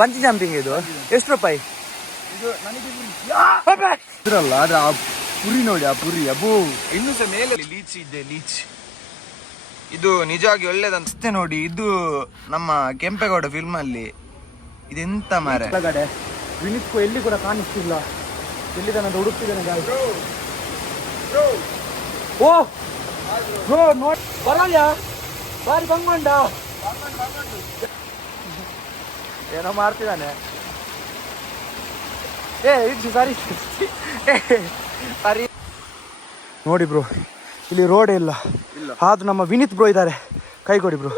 ಬಂಚಿ jumping ಇದು ಎಷ್ಟು ರೂಪಾಯಿ ಇದ್ರಲ್ಲ ಆದ್ರೆ ಆ ಪುರಿ ನೋಡಿ, ಆ ಪುರಿ ಅಬ್ಬೋ ಇನ್ನು ಸಹ ಮೇಲೆ ಲೀಚ್ ಇದೆ. ಲೀಚ್ ಇದು ನಿಜವಾಗಿ ಒಳ್ಳೇದಂತೆ ನೋಡಿ. ಇದು ನಮ್ಮ ಕೆಂಪೇಗೌಡ ಫಿಲ್ಮ್ ಅಲ್ಲಿ ಇದೆಂತ ಮಾರ ಒಳಗಡೆ ವಿನಿತ್ ಎಲ್ಲಿ ಕೂಡ ಕಾಣಿಸ್ತಿಲ್ಲ. ಎಲ್ಲಿದ್ದಾನೆ ಹುಡುಕ್ತಿದ್ದಾನೆ. ಓ ಬ್ರೋ ನೋಡಿ ಬರಲ್ಲ ಬಾರಿ ಬಂಗೊಂಡ ಏನೋ ಮಾಡ್ತಿದ್ದಾನೆ. ಸಾರಿ ಸಾರಿ ನೋಡಿ ಬ್ರೋ, ಇಲ್ಲಿ ರೋಡ್ ಇಲ್ಲ. ಆದ್ರೂ ನಮ್ಮ ವಿನಿತ್ ಬ್ರೋ ಇದ್ದಾರೆ, ಕೈ ಕೊಡಿ ಬ್ರೋ.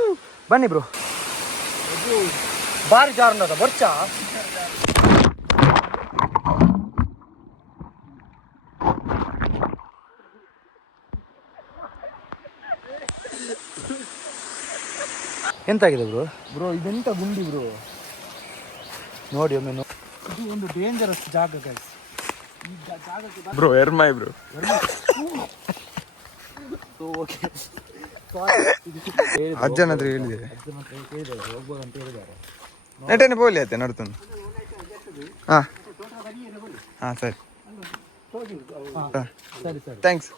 ಬನ್ನಿ ಬ್ರೋ. ಬಾರಿ ಜಾರುಂಡದ ಬರ್ಚ ಎಂತಾಗಿದೆ ಬ್ರೋ? ಬ್ರೋ ಇದೆಂತ ಗುಂಡಿ ಬ್ರೋ, ನೋಡಿ ಒಮ್ಮೆ. ಇದು ಒಂದು ಡೇಂಜರಸ್ ಜಾಗ ಗೈಸ್. Bro ಎರ್ಮಾಯ್ bro. ಅಜ್ಜನ ಹತ್ರ ಹೇಳಿದೆ ನೆಟ್ಟನೆ ಪೋಲಿ ಆಯ್ತೆ ನಡ್ತಾನೆ. ಹಾಂ ಹಾಂ ಸರಿ ಥ್ಯಾಂಕ್ಸ್.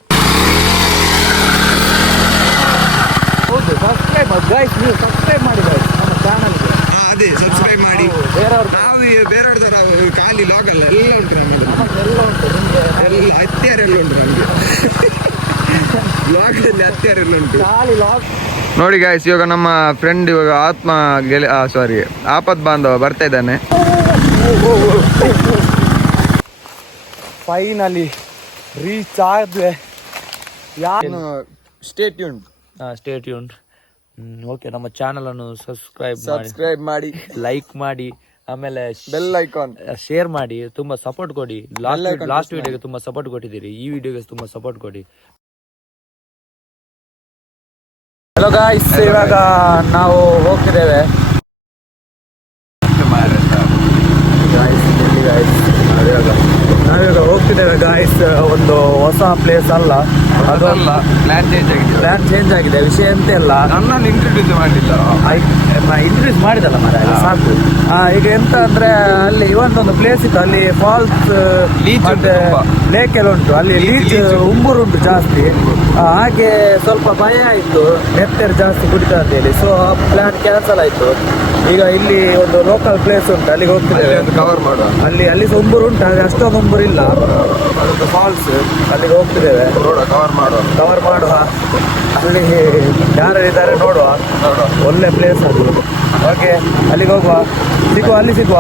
ಹೌದು, ಸಬ್ಸ್ಕ್ರೈಬ್ ಮಾಡಿ ಗೈಸ್, ನೀವು ಸಬ್ಸ್ಕ್ರೈಬ್ ಮಾಡಿ ಗೈಸ್ ನಮ್ಮ ಚಾನಲ್ಗೆ. ಅದೇ ಸಬ್ಸ್ಕ್ರೈಬ್ ಮಾಡಿ. ನಾವು ಬೇರೆಯವ್ರದ್ದು ಖಾಲಿ ಲಾಗ್ ಅಲ್ಲ, ಎಲ್ಲ ಉಂಟು ನಮ್ಮದು. ಎಲ್ಲ ಉಂಟು ನಿಮಗೆ, ಎಲ್ಲ ಹತ್ಯಾರ ಎಲ್ಲ ಉಂಟು ನಮಗೆ. ಲಾಗಲ್ಲಿ ಹತ್ಯಾರ ಎಲ್ಲ ಉಂಟು. ಖಾಲಿ ಲಾಗ್ ನೋಡಿ ಗಾಯ್ಸ್, ಇವಾಗ ನಮ್ಮ ಫ್ರೆಂಡ್ ಇವಾಗ ಆಪತ್ ಬಾಂಧವ ಬರ್ತಾ ಇದ್ದಾನೆ. ಫೈನಲಿ ರೀಚ್ ಆದ್ವೆ. Stay tune. Stay tune. Okay, ನಮ್ಮ ಚಾನಲ್ ಅನ್ನು ಸಬ್ಸ್ಕ್ರೈಬ್ ಮಾಡಿ, ಲೈಕ್ ಮಾಡಿ, ಆಮೇಲೆ ಬೆಲ್ ಐಕಾನ್ ಶೇರ್ ಮಾಡಿ, ತುಂಬಾ ಸಪೋರ್ಟ್ ಕೊಡಿ. ಲಾಸ್ಟ್ ವಿಡಿಯೋಗೆ ತುಂಬಾ ಸಪೋರ್ಟ್ ಕೊಟ್ಟಿದ್ದೀರಿ, ಈ ವಿಡಿಯೋಗೆ ತುಂಬಾ ಸಪೋರ್ಟ್ ಕೊಡಿ. ಹಲೋ ಗಾಯ್ಸ್, ಇವಾಗ ನಾವು ಹೋಗ್ತಿದ್ದೇವೆ. ನಾವಿವಾಗ ಹೋಗ್ತಿದ್ದೇವೆ ಗಾಯ್ಸ್, ಒಂದು ಹೊಸ ಪ್ಲೇಸ್ ಅಲ್ಲ, ಅದಲ್ಲ ಪ್ಲಾನ್ ಚೇಂಜ್ ಆಗಿದೆ. ವಿಷಯ ಎಂತ ಇಲ್ಲ, ನನ್ನನ್ನು ಇಂಟ್ರೊಡ್ಯೂಸ್ ಮಾಡಲಿಲ್ಲ. ಇಂಟ್ರೊಡ್ಯೂಸ್ ಮಾಡಿದಲ್ಲ ಮರ, ಸಾಕು. ಈಗ ಎಂತ ಅಂದ್ರೆ, ಅಲ್ಲಿ ಒಂದೊಂದು ಪ್ಲೇಸ್ ಇತ್ತು, ಅಲ್ಲಿ ಫಾಲ್ಸ್ ಮತ್ತೆ ಲೇಕ್ ಎಲ್ಲ ಉಂಟು. ಅಲ್ಲಿ ಲೀಚ್ ಉಂಬೂರು ಉಂಟು ಜಾಸ್ತಿ. ಹಾಗೆ ಸ್ವಲ್ಪ ಭಯ ಆಯ್ತು, ನೆತ್ತರು ಜಾಸ್ತಿ ಕುಡಿತ ಅಂತ ಹೇಳಿ. ಸೊ ಆ ಪ್ಲಾನ್ ಕ್ಯಾನ್ಸಲ್ ಆಯ್ತು. ಈಗ ಇಲ್ಲಿ ಒಂದು ಲೋಕಲ್ ಪ್ಲೇಸ್ ಉಂಟು, ಅಲ್ಲಿಗೆ ಹೋಗ್ತಿದ್ದೇವೆ. ಕವರ್ ಮಾಡುವ. ಅಲ್ಲಿ ಸಹ ಉಂಬೂರು ಉಂಟು, ಹಾಗೆ ಅಷ್ಟೊಂದು ಉಂಬೂರು ಇಲ್ಲ. ಅದೊಂದು ಫಾಲ್ಸ್, ಅಲ್ಲಿಗೆ ಹೋಗ್ತಿದ್ದೇವೆ. ಕವರ್ ಮಾಡುವ. ಅಲ್ಲಿ ಯಾರಿದ್ದಾರೆ ನೋಡುವ, ಒಳ್ಳೆ ಪ್ಲೇಸ್ ಅದು. ಓಕೆ, ಅಲ್ಲಿಗೆ ಹೋಗುವ. ಅಲ್ಲಿ ಸಿಗುವ.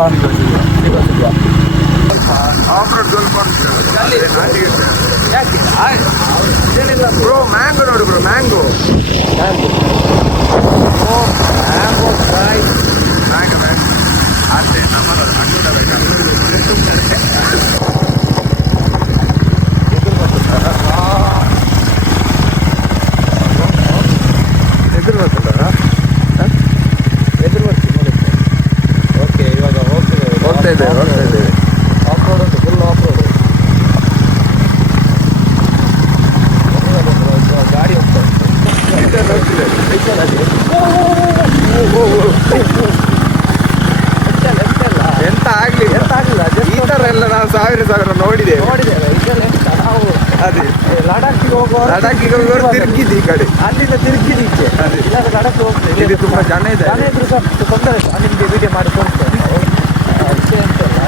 ಬ್ರೋ ಮ್ಯಾಂಗೋ ನೋಡಿ ಬ್ರೋ, ಮ್ಯಾಂಗೋ ಎದುರು ಬರ್ತದ. ಓಕೆ, ಇವಾಗ ಹೋಗ್ತಾ ಇದ್ದೇವೆ. ಆಫ್ ರೋಡ್ ಉಂಟು, ಫುಲ್ ಆಫ್ ರೋಡ್. ಗಾಡಿ ಹೋಗ್ತದೆ. ಎಂತ ಆಗ್ಲಿಲ್ಲ. ಈ ತರ ಎಲ್ಲ ನಾವು ಸಾವಿರ ನೋಡಿದ್ದೇವೆ. ಇದೆಲ್ಲ ಎಂತ, ನಾವು ಅದೇ ಲಡಾಖಿಗೆ ಹೋಗುವ ತಿರುಗಿದ್ದು ಈ ಕಡೆ, ಅಲ್ಲಿಂದ ತಿರುಗಿ ಈಚೆ. ಇಲ್ಲಾಂದ್ರೆ ಲಡಾಖ್ ಹೋಗ್ತೇವೆ. ಇಲ್ಲಿ ತುಂಬಾ ಜನ ಇದ್ದಾರೆ. ಇದ್ರು ಸಹ ತೊಂದರೆ ಇಲ್ಲ, ನಿಮಗೆ ವಿಡಿಯೋ ಮಾಡಿ ಕೊಡ್ತೇನೆ. ವಿಷಯ ಎಂತಲ್ಲ,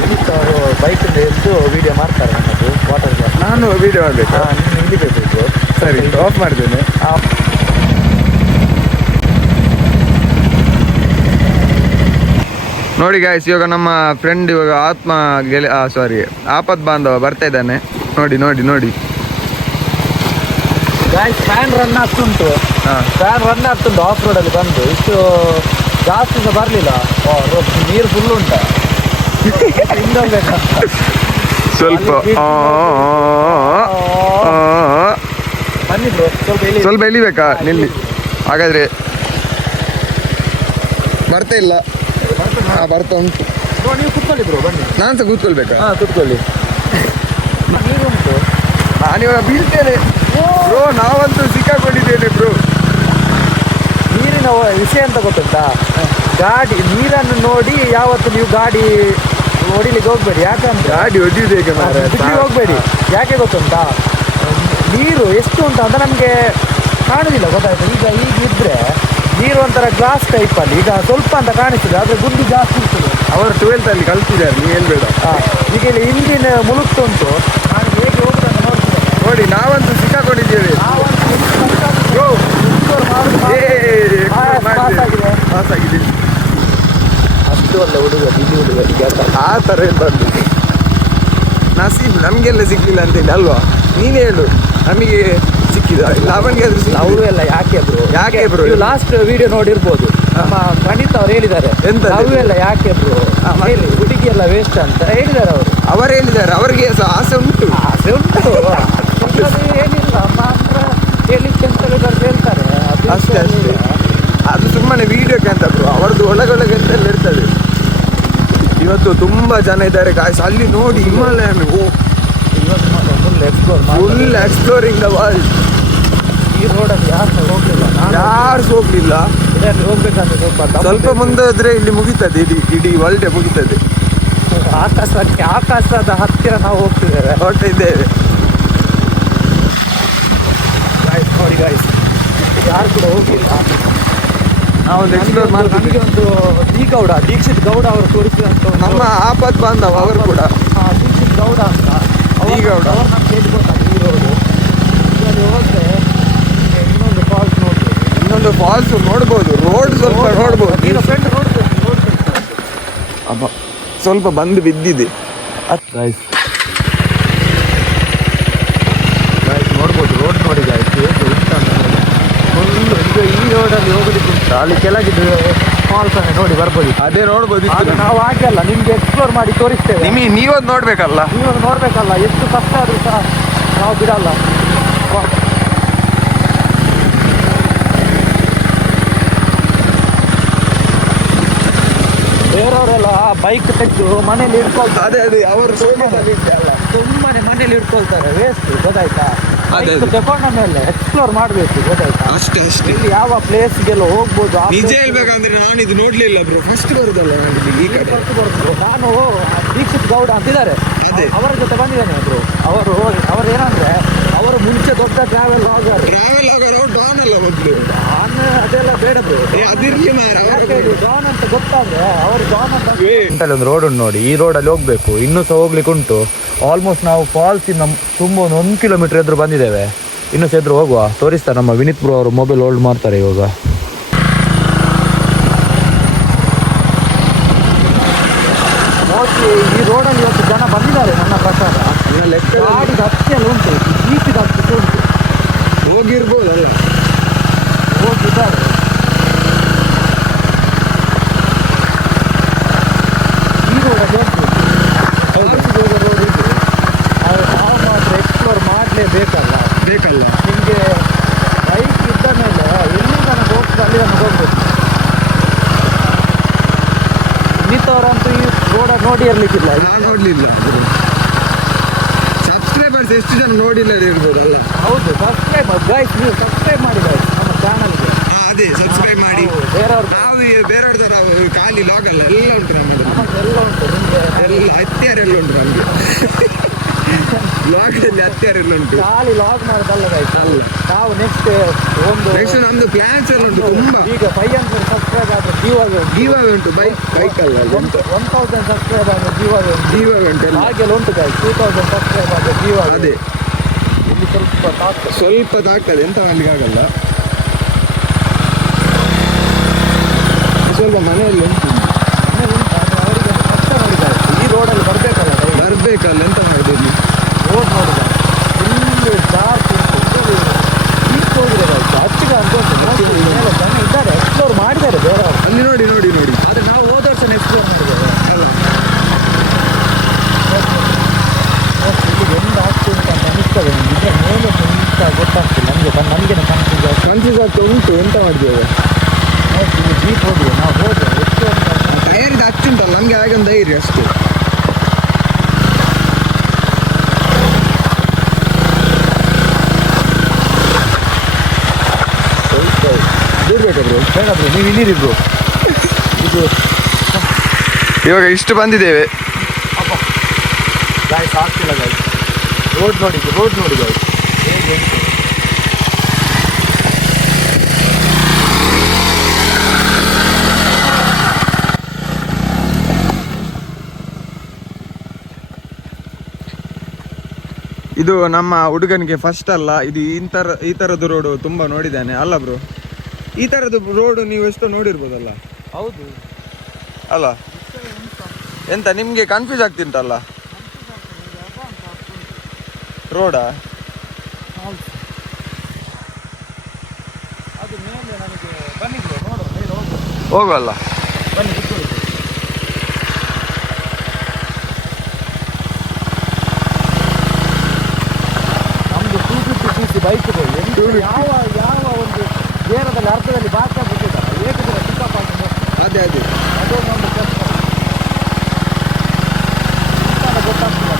ವಿನಿತ್ ಅವರು ಬೈಕಿಂದ ಎಷ್ಟು ವಿಡಿಯೋ ಮಾಡ್ತಾರೆ ನಮ್ಮದು ವಾಟರ್ ಗ್ಲಾಸ್. ನಾನು ವಿಡಿಯೋ ಮಾಡಬೇಕು. ನೀನು ಇಳಿಬೇಕು. ಸರಿ, ಆಫ್ ಮಾಡ್ತೇನೆ. ನೋಡಿ ಗಾಯ್ಸ್, ಇವಾಗ ನಮ್ಮ ಫ್ರೆಂಡ್ ಇವಾಗ ಆಪತ್ ಬಾಂಧವ ಬರ್ತಾ ಇದ್ದಾನೆ. ನೋಡಿ ನೋಡಿ ನೋಡಿ ಗಾಯ್ಸ್, ಫ್ಯಾನ್ ರನ್ ಆಗ್ತುಂಟು. ಆಫ್ ರೋಡಲ್ಲಿ ಬಂದು ಇಷ್ಟು ಜಾಸ್ತಿ ಸಹ ಬರಲಿಲ್ಲ. ನೀರು ಫುಲ್ ಉಂಟ. ಸ್ವಲ್ಪ ಬನ್ನಿ ಬ್ರೋ, ಸ್ವಲ್ಪ ಎಳಿಬೇಕಾ? ನಿಲ್ಲಿ. ಹಾಗಾದ್ರೆ ಬರ್ತಾ ಇಲ್ಲ. ಬರ್ತಾ ಉಂಟು. ನೀವು ಕುತ್ಕೊಳ್ಳಿ ಬ್ರೋ, ಬನ್ನಿ. ನಾನು ಸಹ ಕೂತ್ಕೊಳ್ಬೇಕಾ? ಕುತ್ಕೊಳ್ಳಿ. ನೀರುಂಟು. ನಾನಿವಾಗ ಬೀಳ್ತೇನೆ ಬ್ರೋ. ನಾವಂತೂ ಸಿಕ್ಕಾಕೊಂಡಿದ್ದೇನೆ ಬ್ರೋ. ನೀರು ನೀರಿನ ವಿಷಯ ಅಂತ ಗೊತ್ತುಂಟಾ, ಗಾಡಿ ನೀರನ್ನು ನೋಡಿ ಯಾವತ್ತು ನೀವು ಗಾಡಿ ಹೊಡಿಲಿಕ್ಕೆ ಹೋಗ್ಬೇಡಿ. ಯಾಕಂದ್ರೆ ಗಾಡಿ ಹೊಡಿಬೇಕು ಮಾರ್ರೆ. ಬಿಡ್ಲಿಕ್ಕೆ ಹೋಗ್ಬೇಡಿ. ಯಾಕೆ ಗೊತ್ತುಂಟಾ, ನೀರು ಎಷ್ಟು ಉಂಟು ಅಂತ ನಮಗೆ ಕಾಣುದಿಲ್ಲ, ಗೊತ್ತಾಯ್ತು. ಈಗ ಇದ್ರೆ ನೀರು ಒಂಥರ ಗ್ಲಾಸ್ ಟೈಪಲ್ಲಿ, ಈಗ ಸ್ವಲ್ಪ ಅಂತ ಕಾಣಿಸ್ತದೆ, ಆದರೆ ಗುಂಡಿ ಜಾಸ್ತಿ ಇರ್ತದೆ. ಅವರು 12th ಅಲ್ಲಿ ಕಲ್ತಿದ್ದಾರೆ, ನೀವು ಏನು ಬೇಡ. ಈಗ ಇಲ್ಲಿ ಇಂಜಿನ್ ಮುಳುಗ್ತುಂಟು. ನಾನು ಹೇಗೆ ಹೋಗುದಂತ ನೋಡ್ತೀನಿ ನೋಡಿ, ನಾವಂತೂ ಸಿಕ್ಕಾಕೊಂಡಿದ್ದೇವೆ. ಪಾಸ್ ಆಗಿದ್ದೀವಿ. ಅಷ್ಟು ಒಳ್ಳೆ ಹುಡುಗ, ಇಲ್ಲಿ ಹುಡುಗರಿಗೆ ಆ ಥರ ಇರ್ಬಾರ್ದು. ನಸೀಬ್ ನಮಗೆಲ್ಲ ಸಿಗ್ಲಿಲ್ಲ ಅಂತೇಳಿ ಅಲ್ವಾ? ನೀನೇ ಹೇಳು, ನಮಗೆ ಸಿಕ್ಕಿದ ಅವನಿಗೆ ಅವರು ಎಲ್ಲ ಯಾಕೆ ಬ್ರೋ, ಯಾಕೆ ಬ್ರೋ? ಲಾಸ್ಟ್ ವಿಡಿಯೋ ನೋಡಿರ್ಬೋದು, ನಮ್ಮ ಪಂಡಿತ್ ಅವ್ರು ಹೇಳಿದ್ದಾರೆ ಎಂತ ನಾವು ಎಲ್ಲ ಯಾಕೆ ಬ್ರೋ ಹೇಳಿ, ಹುಡುಗಿ ಎಲ್ಲ ವೇಸ್ಟ್ ಅಂತ ಹೇಳಿದ್ದಾರೆ ಅವರು. ಅವರು ಹೇಳಿದ್ದಾರೆ, ಅವರಿಗೆ ಸಹ ಆಸೆ ಉಂಟು. ಆಸೆ ಉಂಟು, ಏನಿಲ್ಲ ಮಾತ್ರ ಹೇಳಿಕ್ಕೆ ಅಂತ ಬೇಕಾದ್ರೆ ಹೇಳ್ತಾರೆ, ಅಷ್ಟೇ ಅಷ್ಟೇ. ಅದು ಸುಮ್ಮನೆ ವಿಡಿಯೋಕ್ಕೆ ಅಂತ ಬ್ರೋ, ಅವರದ್ದು ಒಳಗೊಳಗೆ ಎಂತೆಲ್ಲ ಇರ್ತದೆ. ಇವತ್ತು ತುಂಬಾ ಜನ ಇದ್ದಾರೆ ಗಾಯ್ಸ್, ಅಲ್ಲಿ ನೋಡಿ Himalaya full exploring the world. ಈ ರೋಡಲ್ಲಿ ಯಾರು ಹೋಗ್ಲಿಲ್ಲ, ಯಾರು ಹೋಗ್ಲಿಲ್ಲ. ಇದರಲ್ಲಿ ಹೋಗ್ಬೇಕಂದ್ರೆ ಸ್ವಲ್ಪ ಮುಂದೆ ಹೋದ್ರೆ ಇಲ್ಲಿ ಮುಗಿತದೆ, ಇಡೀ ವರ್ಲ್ಡ್ ಮುಗಿತದೆ. ಆಕಾಶದ ಹತ್ತಿರ ನಾವು ಹೋಗ್ತಿದ್ದೇವೆ, ಹೊರಟ ಇದ್ದೇವೆ ಗಾಯ್ಸ್. ನೋಡಿ ಗಾಯ್ಸ್, ಯಾರು ಕೂಡ ಹೋಗಿಲ್ಲ. ನಾವೊಂದು ಎಕ್ಸ್ಪ್ಲೋರ್ ಮಾಡ್ತೀವಿ. ನಮಗೆ ಒಂದು ದೀಕ್ಷಿತ್ ಗೌಡ ಅವರು ತೋರಿಸಿದಂಥ ನಮ್ಮ ಆಪತ್ ಬಾಂಧವ ಅವರು ಕೂಡ ದೀಕ್ಷಿತ್ ಗೌಡ ಅಂತ ಗೌಡ. ಅವ್ರು ನಮ್ಗೆ ಹೇಳಿ ಗೊತ್ತಾಗ ಈ ರೋಡು. ಇದರಲ್ಲಿ ಹೋದ್ರೆ ಇನ್ನೊಂದು ಫಾಲ್ಸ್ ನೋಡ್ಬೋದು, ಇನ್ನೊಂದು ಫಾಲ್ಸ್ ನೋಡ್ಬೋದು, ರೋಡ್ ಸ್ವಲ್ಪ ನೋಡ್ಬೋದು. ನೀನು ಫ್ರೆಂಡ್ ನೋಡ್ಬೇಕು ಅಪ್ಪ ಸ್ವಲ್ಪ ಬಂದು ಬಿದ್ದಿದೆ. ಗಾಯ್ಸ್ ನೋಡ್ಬೋದು, ರೋಡ್ ನೋಡಿ ಗಾಯ್ಸ್ ಹೇಗೆ ಉಂಟು ಅಂತ. ಫುಲ್ಲು ಈಗ ಈ ರೋಡಲ್ಲಿ ಹೋಗೋದಕ್ಕೆ ಉಂಟು, ಅಲ್ಲಿ ಕೆಳಗಿದ್ದು ಫಾಲ್ಸ್ ಅನ್ನು ನೋಡಿ ಬರ್ಬೋದು. ಅದೇ ನೋಡ್ಬೋದು. ಅದು ನಾವು ಹಾಗೆಲ್ಲ ನಿಮ್ಗೆ ಎಕ್ಸ್ಪ್ಲೋರ್ ಮಾಡಿ ತೋರಿಸ್ತೇವೆ. ನೀವೊಂದು ನೋಡ್ಬೇಕಲ್ಲ, ನೀವು ನೋಡ್ಬೇಕಲ್ಲ, ಎಷ್ಟು ಕಷ್ಟ ಆದರೂ ಸಹ ನಾವು ಬಿಡಲ್ಲ. ಬೇರೆಯವರೆಲ್ಲ ಬೈಕ್ ತೆಗೆದು ಮನೇಲಿ ಇಟ್ಕೊಳ್ತಾರೆ. ಅದೇ ಅವರು ಸುಮ್ಮನೆ ಮನೇಲಿ ಇಟ್ಕೊಳ್ತಾರೆ, ವೇಸ್ಟ್, ಗೊತ್ತಾಯ್ತಾ? ಅದೇ. ಬೈಕ್ ತಗೊಂಡ ಮೇಲೆ ಎಕ್ಸ್ಪ್ಲೋರ್ ಮಾಡಬೇಕು, ಗೊತ್ತಾಯ್ತಾ? ಅಷ್ಟೇ ಅಷ್ಟೇ. ಇಲ್ಲಿ ಯಾವ ಪ್ಲೇಸ್ಗೆಲ್ಲ ಹೋಗ್ಬೋದು. ನಿಜ ಹೇಳ್ಬೇಕಂದ್ರೆ ನಾನು ಇದು ನೋಡ್ಲಿಲ್ಲ ಬ್ರೋ, ಫಸ್ಟ್ ಬರುದಲ್ಲ ನನಗೆ ಈ ಕಡೆ. ನಾನು ದೀಕ್ಷಿತ್ ಗೌಡ ಅಂತಿದ್ದಾರೆ, ಅದೇ. ಅವರ ಜೊತೆ ಬಂದಿದ್ದೇನೆ ಬ್ರೋ. ಅವರು ಏನಂದ್ರೆ ಅವರು ಮುಂಚೆ ದೊಡ್ಡ ಟ್ರಾವೆಲ್ ಆಗೋರು. ಅವ್ರು ಡಾನ್ ಅಲ್ಲ ಮೊದಲು. ಅದೆಲ್ಲ ಬೇಡ ಬ್ರೋ, ಅದಿರ್ಲಿ ಮಾರ. ಡಾನ್ ಅಂತ ಗೊತ್ತಾದ್ರೆ ಅವರು ಡಾನ್ ಅಂತ ಒಂದು ರೋಡ್ ಉಂಟು ನೋಡಿ, ಈ ರೋಡಲ್ಲಿ ಹೋಗ್ಬೇಕು. ಇನ್ನೂ ಸಹ ಹೋಗ್ಲಿಕ್ಕೆ ಉಂಟು. ಆಲ್ಮೋಸ್ಟ್ ನಾವು ಫಾಲ್ಸ್ ಇಂದ ತುಂಬ ಒಂದು 1 ಕಿಲೋಮೀಟರ್ ಎದುರು ಬಂದಿದ್ದೇವೆ. ಇನ್ನೂ ಸಹ ಎದುರು ಹೋಗುವ, ತೋರಿಸ್ತಾರೆ ನಮ್ಮ ವಿನೀತ್ ಬ್ರೋ ಅವರು. ಮೊಬೈಲ್ ಹೋಲ್ಡ್ ಮಾಡ್ತಾರೆ ಇವಾಗ. ಮೋಸ್ಟ್ಲಿ ಈ ರೋಡಲ್ಲಿ ಇವತ್ತು ಜನ ಬಂದಿದ್ದಾರೆ ನನ್ನ ಪ್ರಕಾರ. ಗಾಡಿಗೆ ಹತ್ತಿಯಲ್ಲಿ ಉಂಟು, ಜೀಪಿಗೆ ಹತ್ತಿ ಉಂಟು, ಹೋಗಿರ್ಬೋದಲ್ಲ, ಹೋಗಿದ್ದಾರೆ. ಈ ರೋಡಲ್ಲಿ ಹೋಗ್ಬೋದು, ರೋಡ್ ಇದೆ. ಆದರೆ ನಾವು ಮಾತ್ರ ಎಕ್ಸ್ಪ್ಲೋರ್ ಮಾಡಲೇಬೇಕಲ್ಲ. ನಿಮಗೆ ಬೈಕ್ ಇದ್ದ ಮೇಲೆ ಎಲ್ಲಿ ನನಗೆ ಹೋಗ್ತದೆ ಅಲ್ಲಿ ನಮಗೆ ಹೋಗ್ಬೇಕು. ಇನ್ನಿತವರಂತೂ ಈ ರೋಡ ನೋಡಿ ಇರ್ಲಿಕ್ಕಿಲ್ಲ. ನಾನು ನೋಡ್ಲಿಲ್ಲ. ಸಬ್ಸ್ಕ್ರೈಬರ್ಸ್ ಎಷ್ಟು ಜನ ನೋಡಿಲ್ಲ ಇರ್ಬೋದಲ್ಲ. ಹೌದು, ಸಬ್ಸ್ಕ್ರೈಬ್ ಗೈಸ್, ನೀವು ಸಬ್ಸ್ಕ್ರೈಬ್ ಮಾಡಿ ಗೈಸ್ ನಮ್ಮ ಚಾನಲ್ಗೆ. ಅದೇ ಸಬ್ಸ್ಕ್ರೈಬ್ ಮಾಡಿ. ಬೇರೆಯವ್ರು ನಾವು ಬೇರೆಯವ್ರದ್ದು ಖಾಲಿ ಲಾಗ್ ಅಲ್ಲ, ಎಲ್ಲ ಉಂಟು ನಮ್ಮದು. ನಮಗೆಲ್ಲ ಉಂಟು, ನಿಮಗೆ ಎಲ್ಲ ಹತ್ಯಾರ ಎಲ್ಲ ಉಂಟು ನಮಗೆ. ಲಾಗ್ ಅಲ್ಲಿ ಹತ್ಯಾರ ಎಲ್ಲ ಉಂಟು. ಖಾಲಿ ಲಾಗ್ ಮಾಡೋದಲ್ಲ ಗೈಸ್. ನಾವು ನೆಕ್ಸ್ಟ್ ನಮ್ದು ಪ್ಲಾನ್ಸ್ ಎಲ್ಲ ಉಂಟು ತುಂಬಾ. ಈಗ 500 ಸಬ್ಸ್ಕ್ರೈಬ್ ಆದ್ರೆ ಜೀವವೇ ಉಂಟು. ಬೈಕ್ ಅಲ್ಲ, 1000 ಸಬ್ಸ್ಕ್ರೈಬ್ ಆದ್ರೆ ಜೀವವೇ ಉಂಟು ಎಲ್ಲ. ಹಾಗೆಲ್ಲ ಉಂಟು ಗೈಸ್. 2000 ಸಬ್ಸ್ಕ್ರೈಬ್ ಆದ್ರೆ ಅದೇ ಇಲ್ಲಿ ಸ್ವಲ್ಪ ತಾಗ್ತದೆ, ಎಂತ ಮಾಡ್ಲಿಕ್ಕೆ ಆಗಲ್ಲ. ಸ್ವಲ್ಪ ಮನೆಯಲ್ಲಿ ಉಂಟು. ಅವರಿಗೆ ಕಷ್ಟ ನೋಡಿ guys. ಈ ರೋಡಲ್ಲಿ ಬರ್ಬೇಕಲ್ಲ, ಎಂತ ಮಾಡುದು ಇಲ್ಲಿ. ರೋಡ್ ನೋಡಿದ ಫುಲ್ ಡಾರ್ಕ್ ಉಂಟು. ಬೀಚ್ ಹೋಗಿದೆ guys, ಹಚ್ಚಿಗೆ ಅಂತ ಉಂಟು. ಮೇಲೆ ಜನ ಇದ್ದಾರೆ, ಎಕ್ಸ್ಪ್ಲೋರ್ ಮಾಡಿದ್ದಾರೆ ಬೇರೆಯವರು. ಅಲ್ಲಿ ನೋಡಿ. ಆದರೆ ನಾವು ಹೋದ ವರ್ಷ ಎಕ್ಸ್ಪ್ಲೋರ್ ಮಾಡಿದ್ದೇವೆ ಅಲ್ಲ, ಇಲ್ಲಿ ಒಂದು ಆಗ್ತದೆ ಅಂತ ಅನಿಸ್ತದೆ. ಇದ್ರೆ ಮೇಲೆ ನಿಂತ ಗೊತ್ತಾಗ್ತಿಲ್ಲ ನಮಗೆ ಕನ್ಫ್ಯೂಸ್ ಆಗ್ತಾ ಉಂಟು, ಎಂತ ಮಾಡಿದ್ದೇವೆ. ಜೀಪ್ ಹೋಗಿದೆ, ನಾವು ಹೋದ್ರೆ ಎಷ್ಟು ಟೈರ್ ಇದು ಹಚ್ಚುಂಟಲ್ಲ, ನಮಗೆ ಹಾಗೆ ಒಂದು ಧೈರ್ಯ ಅಷ್ಟೇ. ದೂರ ಬೇಕಾ ಬ್ರೋ? ಬೇಡ ಬ್ರೋ, ನೀವು ಇಲ್ಲಿರಿ ಬ್ರೋ. ಇದು ಇವಾಗ ಇಷ್ಟು ಬಂದಿದ್ದೇವೆ. ಗಾಯ್ಸ್ ಆಗ್ತಿಲ್ಲ ಗಾಯ್ಸ್. ರೋಡ್ ನೋಡಿ ಗಾಯ್ಸ್ ಹೇಗೆ ಉಂಟು. ಇದು ನಮ್ಮ ಹುಡುಗನಿಗೆ ಫಸ್ಟ್ ಅಲ್ಲ, ಇದು ಈ ಥರದ್ದು ರೋಡು ತುಂಬ ನೋಡಿದ್ದಾನೆ ಅಲ್ಲ ಬ್ರೋ? ಈ ಥರದ್ದು ರೋಡು ನೀವು ಎಷ್ಟೋ ನೋಡಿರ್ಬೋದಲ್ಲ? ಹೌದು ಅಲ್ಲ ಎಂತ ನಿಮಗೆ ಕನ್ಫ್ಯೂಸ್ ಆಗ್ತಿಂಟಲ್ಲ ರೋಡಾ? ಅದು ಮೇಲೆ ನನಗೆ ಬನ್ನಿ ಬ್ರೋ, ನೋಡುವ ಮೇಲೆ ಹೋಗುವಲ್ಲ? ಬನ್ನಿ ಕೂತ್ಕೊಳ್ಳಿ. ನಮ್ದು 250cc ಬೈಕ್ ಯಾವ ಒಂದು ಬೇರದಲ್ಲಿ ಅರ್ಥದಲ್ಲಿ ಬಾಕಿ ಆಗ್ಬಿಟ್ಟಿದ್ದಲ್ಲ, ಏಕದಿನ ಪಿಕಪ್ ಆಗಿದೆ. ಅದೇ ಅದೊಂದು ಕಷ್ಟ ಗೊತ್ತಾಗ್ತಿಲ್ಲ.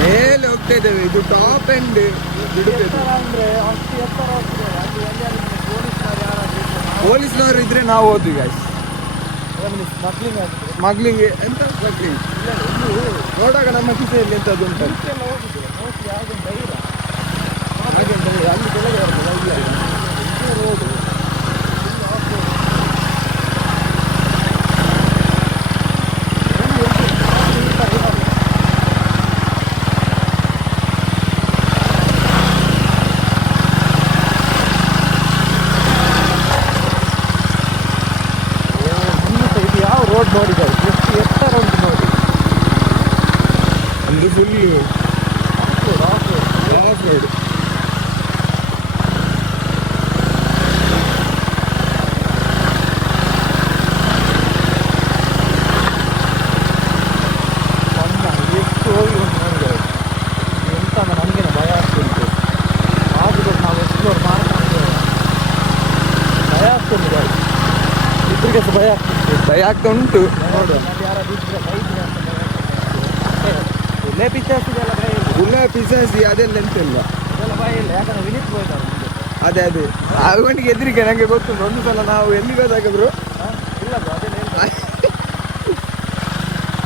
ಮೇಲೆ ಹೋಗ್ತಾ ಇದ್ದೇವೆ. ಇದು ಟಾಪ್ ಎಂಡ್ ಎತ್ತರ ಅಂದ್ರೆ ಅಷ್ಟು ಎತ್ತರ ಹೋಗ್ತದೆ. ಅದು ಎಲ್ಲಿಯಾದ್ರೂ ಪೊಲೀಸ್ನವ್ರು ಯಾರಾದ್ರೂ ಪೊಲೀಸ್ನವರು ಇದ್ರೆ ನಾವು ಹೋದ್ವಿ ಗಾಯ್ಸ್. ಸ್ಮಗ್ಲಿಂಗ್ ಆಗಿದ್ರೆ ಸ್ಮಗ್ಲಿಂಗ್ ಎಂತ ಸ್ಮಗ್ಲಿಂಗ್ ನೋಡಾಗ ನಮ್ಮ ಕಿಸೆಯಲ್ಲಿ ಎಂತದ್ದು ಉಂಟು ಎಲ್ಲ ಹೋಗಿದ್ದೆ ಮೋಸ್ಟ್ಲಿ ಯಾವುದೊಂದು ಧೈರ್ಯ ಹಾಗೆ ಅಲ್ಲಿ ಕೆಳಗೆ ಬರ್ತದೆ. ಇಲ್ಲಿ ರೋಡು ಯಾವ ರೋಡ್ ನೋಡಿದ್ದಾರೆ, ಎಷ್ಟು ಎತ್ತರ ಉಂಟು ನೋಡಿ. ಒಂದು ಫುಲ್ ಆಫ್ ರೋಡ್. ಎಷ್ಟು ಹೋಗಿ ಉಂಟು ನನಗೆ ಎಂತ ನಮಗೇನೆ ಭಯ ಆಗ್ತಿತ್ತು. ಆದರೂ ನಾವು ಎಕ್ಸ್ಪ್ಲೋರ್ ಮಾಡ್ಕೊಂಡು ಭಯ ಆಗ್ತಿಲ್ಲ ಗಾಡಿ ಇಬ್ಬರಿಗೆ ಸಹ ಭಯ ಆಗ್ತಿತ್ತು. ಭಯ ಆಗ್ತಾ ಉಂಟು. ನೋಡುವ ನಾವು ಯಾರಾದ್ರೂ ಇದ್ರೆ ಬೈದ್ರೆ ಅಂತ ಭಯ ಆಗ್ತಿತ್ತು. ಒಳ್ಳೆ ಪಿಕ್ಚರ್ಸಿದೆಲ್ಲ ಭಯ ಇಲ್ಲ, ಗುಲ್ಲ ಪಿಸಾಸಿ ಅದೆಲ್ಲ ಎಂತಿಲ್ಲ. ಅದೆಲ್ಲ ಭಯ ಇಲ್ಲ, ಯಾಕಂದ್ರೆ ವಿನಿತ್ ಹೋಯ್ತಾರೆ ಮುಂದೆ. ಅದೇ ಅವನಿಗೆ ಎದುರಿಗೆ ನನಗೆ ಗೊತ್ತುಂಟು. ಒಂದು ಸಲ ನಾವು ಎಲ್ಲಿಗೆ ಹೋದಾಗ ಬ್ರೋ, ಇಲ್ಲ ಬ್ರೋ, ಅದೆಲ್ಲ ಹೇಳ್ತಾರೆ.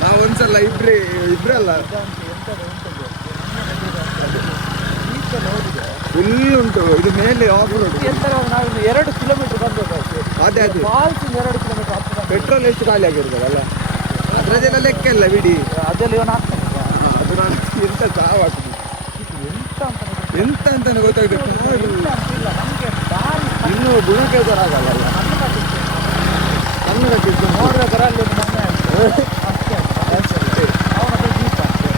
ನಾವು ಒಂದ್ಸಲ ಇಬ್ರಲ್ಲ ಎಂಥದ್ದು ಉಂಟು ಬೀಚಲ್ಲಿ ಹೋಗಿದೆ ಫುಲ್ ಉಂಟು. ಇದು ಮೇಲೆ ಆಫ್ ರೋಡ್. ಎತ್ತರ ನಾವು 2 ಕಿಲೋಮೀಟರ್ ಬಂದದ್ದು. ಅದೇ ಫಾಲ್ಸ್ 2 ಕಿಲೋಮೀಟರ್ ಆಗ್ತದೆ. ಪೆಟ್ರೋಲ್ ಎಷ್ಟು ಖಾಲಿ ಆಗಿರ್ತದಲ್ಲ, ಅದ್ರದ್ದೆಲ್ಲ ಲೆಕ್ಕ ಇಲ್ಲ ಬಿಡಿ. ಅದರಲ್ಲಿ ಇವನು ಆಗ್ತದೆ ಅದು ನಾನು ಎಂತ ಸಾವಾಗ್ತದೆ, ಎಂತ ಅಂತ ಎಂತ ಗೊತ್ತಾಗ್ತದೆ. ಇಲ್ಲ ಅಂತಿಲ್ಲ ನಮಗೆ ದಾರಿ ಇನ್ನೂ ಗುಣಕ್ಕೆ ಆಗಲ್ಲ. ಕನ್ನಡಕ್ಕೆ ನೋಡ್ಬೇಕಾದ್ರೆ ಅಲ್ಲಿ ಒಂದು ಮನೆ ಆಯ್ತು ಅಷ್ಟೇ ಅಷ್ಟೇ ಅವನ ಹತ್ರ ಜೀಪ್ ಅಷ್ಟೇ.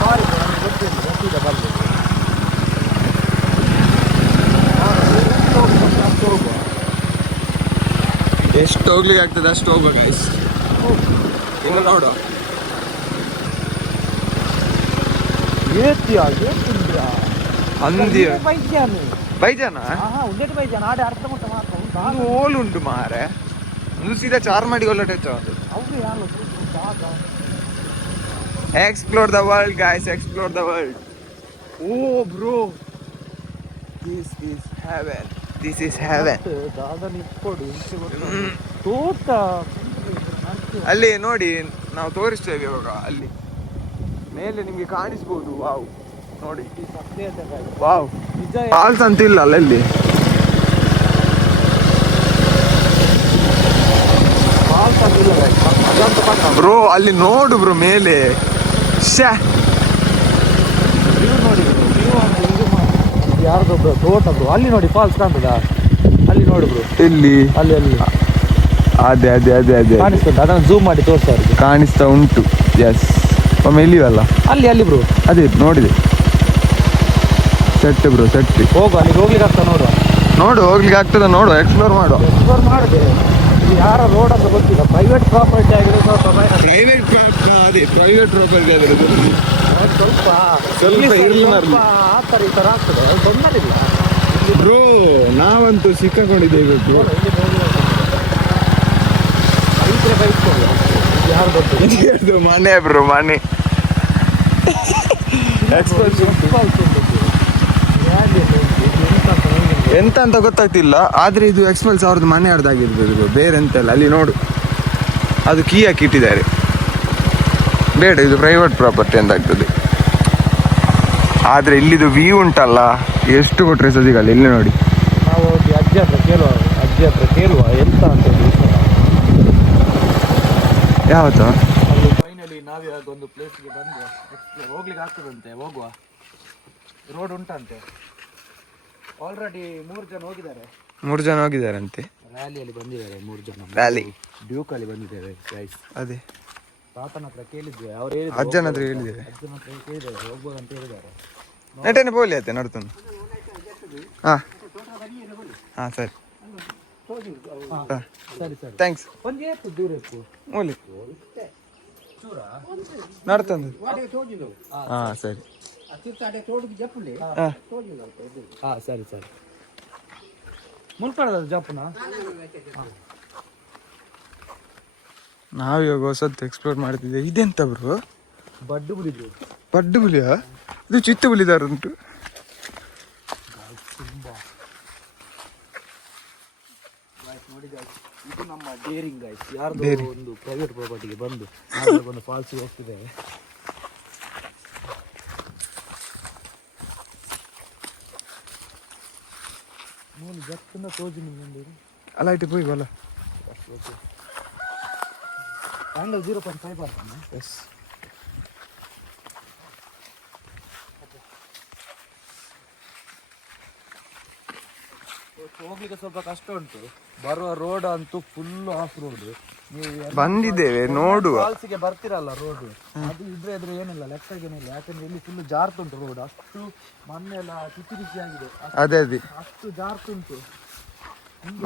ಸಾರಿ ನಮಗೆ ಗೊತ್ತಿಲ್ಲ ಬರಲಿ. ಎಷ್ಟು ಹೋಗ್ಲಿಕ್ಕೆ ಆಗ್ತದೆ ಅಷ್ಟು ಹೋಗ್ಬೇಕು ಗೈಸ್. ಇನ್ನು ನೋಡು ಹಂದಿ ಬೈಜಾನ ಓಲುಂಟು ಮಾರೆ. ಒಂದು ಸೀದಾ ಚಾರ್ಮಾಡಿ ಒಳ್ಳೆ explore the world guys, explore the world. Oh bro, this is heaven, this is heaven. ಅಲ್ಲಿ ನೋಡಿ ನಾವು ತೋರಿಸ್ತೇವೆ ಇವಾಗ. ಅಲ್ಲಿ ಮೇಲೆ ನಿಮ್ಗೆ ಕಾಣಿಸ್ಬೋದು. ವಾವ್ ನೋಡಿ, ವಾವ್ ಫಾಲ್ಸ್ ಅಂತ ಇಲ್ಲ ಅಲ್ಲ ಇಲ್ಲಿ. ಬ್ರೋ ಅಲ್ಲಿ ನೋಡು ಬ್ರೋ ಮೇಲೆ. ಯಾರ್ದೊಬ್ರು ತೋಟ ಬ್ರೋ, ಅಲ್ಲಿ ನೋಡಿ ಫಾಲ್ಸ್ ಕಾಣ್ತದ, ಅಲ್ಲಿ ನೋಡಿ ಬ್ರೋ, ಇಲ್ಲಿ ಅಲ್ಲಿ ಅಲ್ಲಿ ಅದೇ ಅದೇ ಅದೇ ಅದೇ ಕಾಣಿಸ್ತದೆ. ಅದನ್ನು ಜೂಮ್ ಮಾಡಿ ತೋರಿಸ್ತಾ ಅವ್ರಿಗೆ ಕಾಣಿಸ್ತಾ ಉಂಟು. ಎಸ್, ಒಮ್ಮೆ ಇಲ್ಲಿವಲ್ಲ ಅಲ್ಲಿ ಅಲ್ಲಿ ಬ್ರೋ, ಅದೇ ನೋಡಿದೆ. Set bro, set. ಹೋಗು ಅಲ್ಲಿಗೆ ಹೋಗ್ಲಿಕ್ಕೆ ಆಗ್ತದೆ ನೋಡುವ. ನೋಡು ಹೋಗ್ಲಿಕ್ಕೆ ಆಗ್ತದ, ನೋಡು ಎಕ್ಸ್ಪ್ಲೋರ್ ಮಾಡುವ. ಎಕ್ಸ್ಪ್ಲೋರ್ ಮಾಡಿದೆ. ಇದು ಯಾರ ರೋಡ್ ಅಂತ ಗೊತ್ತಿಲ್ಲ, ಪ್ರೈವೇಟ್ ಪ್ರಾಪರ್ಟಿ ಆಗಿದೆ. ಸ್ವಲ್ಪ ಪ್ರೈವೇಟ್ ಅದೇ ಪ್ರೈವೇಟ್ ಪ್ರಾಪರ್ಟಿ ಆದ್ರೆ ಸ್ವಲ್ಪ ಸ್ವಲ್ಪ ಆ ಥರ ಈ ಥರ ಆಗ್ತದೆ, ಅದು ತೊಂದರಿಲ್ಲ. ಬ್ರೋ ನಾವಂತೂ ಸಿಕ್ಕಾಕೊಂಡಿದ್ದೇವೆ ಬ್ರೋ. ರೈತರೇ ಬೈಸ್ಕೊಳ್ಳಿ, ಯಾರು ಗೊತ್ತು ಮನೆ ಬ್ರೋ, ಮನೆ ಫಾಲ್ಸ್ ಉಂಟು, ವ್ಯಾಲಿ ಎಲ್ಲ ಉಂಟು. ಇದು ಎಂತ ಅಂತ ನನಗೆ ಎಂತ ಅಂತ ಗೊತ್ತಾಗ್ತಿಲ್ಲ, ಆದ್ರೆ ಇದು ಎಕ್ಸ್ಪಲ್ಸ್ ಅವ್ರದ್ದು ಮನೆಯವ್ರದ್ದಾಗಿರ್ಬೋದು, ಬೇರೆ ಎಂತ ಇಲ್ಲ. ಅಲ್ಲಿ ನೋಡು, ಅದು ಕೀ ಹಾಕಿಟ್ಟಿದ್ದಾರೆ. ಬೇಡ, ಇದು ಪ್ರೈವೇಟ್ ಪ್ರಾಪರ್ಟಿ ಅಂತ ಆಗ್ತದೆ. ಆದ್ರೆ ಇಲ್ಲಿದು ವ್ಯೂ ಉಂಟಲ್ಲ, ಎಷ್ಟು ಕೊಟ್ರೆ ಸಹ ಸಿಗಲ್ಲ. ಇಲ್ಲಿ ನೋಡಿ, ನಾವು ಹೋಗಿ ಅಜ್ಜಿ ಹತ್ರ ಕೇಳುವ ಎಂತ ಅಂತ ಯಾವತ್ತು ಫೈನಲಿ ನಾವಿವಾಗ ಒಂದು ಪ್ಲೇಸ್ಗೆ ಬಂದು ಹೋಗ್ಲಿಕ್ಕೆ ಆಗ್ತದಂತೆ. ಹೋಗುವ, ರೋಡ್ ಉಂಟಂತೆ. ಆಲ್ರೆಡಿ 3 ಜನ ಹೋಗಿದ್ದಾರೆ. 3 ಜನ ಹೋಗಿದ್ದಾರಂತೆ. ರ್ಯಾಲಿಯಲ್ಲಿ ಬಂದಿದ್ದಾರೆ 3 ಜನ. ವ್ಯಾಲಿ ಡ್ಯೂಕಲ್ಲಿ ಬಂದಿದ್ದಾರೆ ಗೈಸ್. ಅದೇ ತಾತನ ಹತ್ರ ಕೇಳಿದ್ವಿ, ಅವ್ರು ಹೇಳಿದ್ರು ಅಜ್ಜನ ಹತ್ರ ಹೇಳಿದ್ದೇವೆ. ಅಜ್ಜನ ಹತ್ರ ಕೇಳಿದ್ದಾರೆ, ಹೋಗ್ಬೋದಂತ ಹೇಳಿದ್ದಾರೆ. ನೆಟ್ಟನೆ ಪೋಲಿ ಆಯ್ತೆ ನೋಡ್ತಾನೆ. ಹಾಂ ಸರಿ, ಸರಿ ಸರಿ, ಥ್ಯಾಂಕ್ಸ್. ಒಂದು ಏಪು ದೂರ ಏಪು ಮೂಲಿ ನೋಡ್ತಾನೆ. ಹಾಂ ಸರಿ, ಹಾಂ ಸರಿ ಸರಿ. ಮುಲ್ಪಡದ ಜಪ್ಪನ ನಾವಿವಾಗ ಹೊಸತ್ತು ಎಕ್ಸ್ಪ್ಲೋರ್ ಮಾಡ್ತಿದ್ದೆ. ಇದೆಂತ ಬ್ರೋ? ಬಡ್ಡು ಬಿಡಿದ್ರು. ಪಡ್ಡು ಹುಲಿಯಾ? ಇದು ಚಿತ್ತು ಹುಲಿದಾರ ಉಂಟು. ಇದು ನಮ್ಮ ಡೇರಿಂಗ್ ಗೈಸ್. ಯಾರ್ದೋ ಒಂದು ಪ್ರೈವೇಟ್ ಪ್ರಾಪರ್ಟಿಗೆ ಬಂದು ಒಂದು ಫಾಲ್ಸಿಗೆ ಹೋಗ್ತಿದ್ದೇವೆ. ನೋಡಿ ಜಪ್ಪನ ತೋಜಿ ನಿಮ್ಗೆ ಅಲ್ಲ ಇಟ್ಟು ಹೋಗಿ ಅಲ್ಲ. ಆ್ಯಂಗಲ್ 0.5 ಬರ್ತಾನೆ. ಎಸ್, ಹೋಗ್ಲಿಕ್ಕೆ ಸ್ವಲ್ಪ ಕಷ್ಟ ಉಂಟು. ಬರುವ ರೋಡ್ ಅಂತೂ ಫುಲ್ ಆಫ್ ರೋಡ್. ನೀವು ಬಂದಿದ್ದೇವೆ ನೋಡುವ. ಫಾಲ್ಸಿಗೆ ಬರ್ತಿರಲ್ಲ ರೋಡ್, ಅದು ಇದ್ರೆ ಇದ್ರೆ ಏನಿಲ್ಲ, ಲೆಕ್ಕಗೇನಿಲ್ಲ. ಯಾಕಂದ್ರೆ ಇಲ್ಲಿ ಫುಲ್ ಜಾರ್ತುಂಟು ರೋಡ್. ಅಷ್ಟು ಮಣ್ಣೆಲ್ಲ ಕಿಚಿ ಆಗಿದೆ. ಅದೇ ಅದೇ ಅಷ್ಟು ಜಾರ್ತುಂಟು.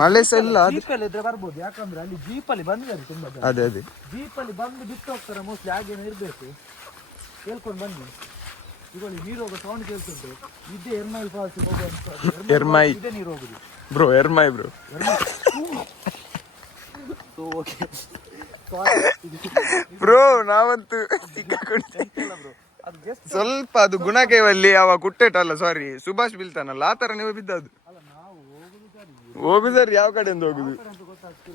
ಮಳೆ ಸಹ ಇಲ್ಲ. ಜೀಪಲ್ಲಿ ಇದ್ರೆ ಬರ್ಬೋದು, ಯಾಕಂದ್ರೆ ಅಲ್ಲಿ ಜೀಪಲ್ಲಿ ಬಂದಿದ್ದಾರೆ ತುಂಬಾ ಜನ. ಅದೇ ಅದೇ ಜೀಪಲ್ಲಿ ಬಂದು ಬಿಟ್ಟು ಹೋಗ್ತಾರೆ ಮೋಸ್ಟ್ಲಿ. ಹಾಗೇನೆ ಇರ್ಬೇಕು. ಕೇಳ್ಕೊಂಡು ಬನ್ನಿ. ಇವಾಗ ನೀರು ಹೋಗೋ ಸೌಂಡ್ ಕೇಳ್ತುಂಟು. ಇದೇ ಎರ್ಮೈಲ್ ಫಾಲ್ಸ್ ಹೋಗುವಂತ. ಎರ್ಮೈ ಇದೇ ನೀರು ಹೋಗುದು ಬ್ರೋ, ಎರ್ಮೈ ಬ್ರೋ. ಬ್ರೋ ನಾವಂತೂ ಸ್ವಲ್ಪ ಅದು ಗುಣಕೇವಲ್ಲಿ ಅವ ಕುಟ್ಟೆಟಲ್ಲ, ಸಾರಿ ಸುಭಾಷ್ ಬೀಳ್ತಾನಲ್ಲ, ಆ ತರ ನೀವು ಬಿದ್ದದು. ಹೋಗುದಾರೆ ಯಾವ ಕಡೆಯಿಂದ ಹೋಗುದು?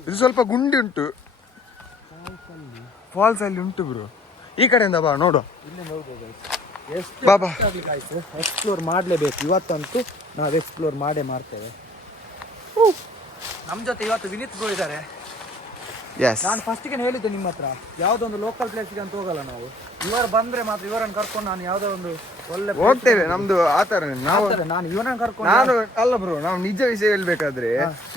ಇದು ಸ್ವಲ್ಪ ಗುಂಡಿ ಉಂಟು, ಫಾಲ್ಸ್ ಅಲ್ಲಿ ಉಂಟು ಬ್ರೋ. ಈ ಕಡೆಯಿಂದ ಬಾ ನೋಡು. ಬಾಬಾ ಎಕ್ಸ್ಪ್ಲೋರ್ ಮಾಡಲೇಬೇಕು. ಇವತ್ತಂತೂ ನಾವು ಎಕ್ಸ್ಪ್ಲೋರ್ ಮಾಡ್ತೇವೆ. ನಮ್ಮ ಜೊತೆ ಇವತ್ತು ವಿನೀತ್ ಬ್ರೋ ಇದ್ದಾರೆ. ನಾನು ಫಸ್ಟಿಗೆ ಹೇಳಿದ್ದೆ ನಿಮ್ಮ ಹತ್ರ, ಯಾವುದೊಂದು ಲೋಕಲ್ ಪ್ಲೇಸ್ಗೆ ಅಂತ ಹೋಗಲ್ಲ ನಾವು. ಇವರು ಬಂದ್ರೆ ಮಾತ್ರ ಇವರನ್ನು ಕರ್ಕೊಂಡು ನಾನು ಯಾವುದೋ ಒಂದು ಒಳ್ಳೆ ಹೋಗ್ತೇವೆ. ನಮ್ದು ಆತರ ನಾನು ಇವರನ್ನು ಕರ್ಕೊಂಡು ನಾನು ಅಲ್ಲ ಬ್ರೋ, ನಾವು ನಿಜ ವಿಷಯ ಹೇಳ್ಬೇಕಾದ್ರೆ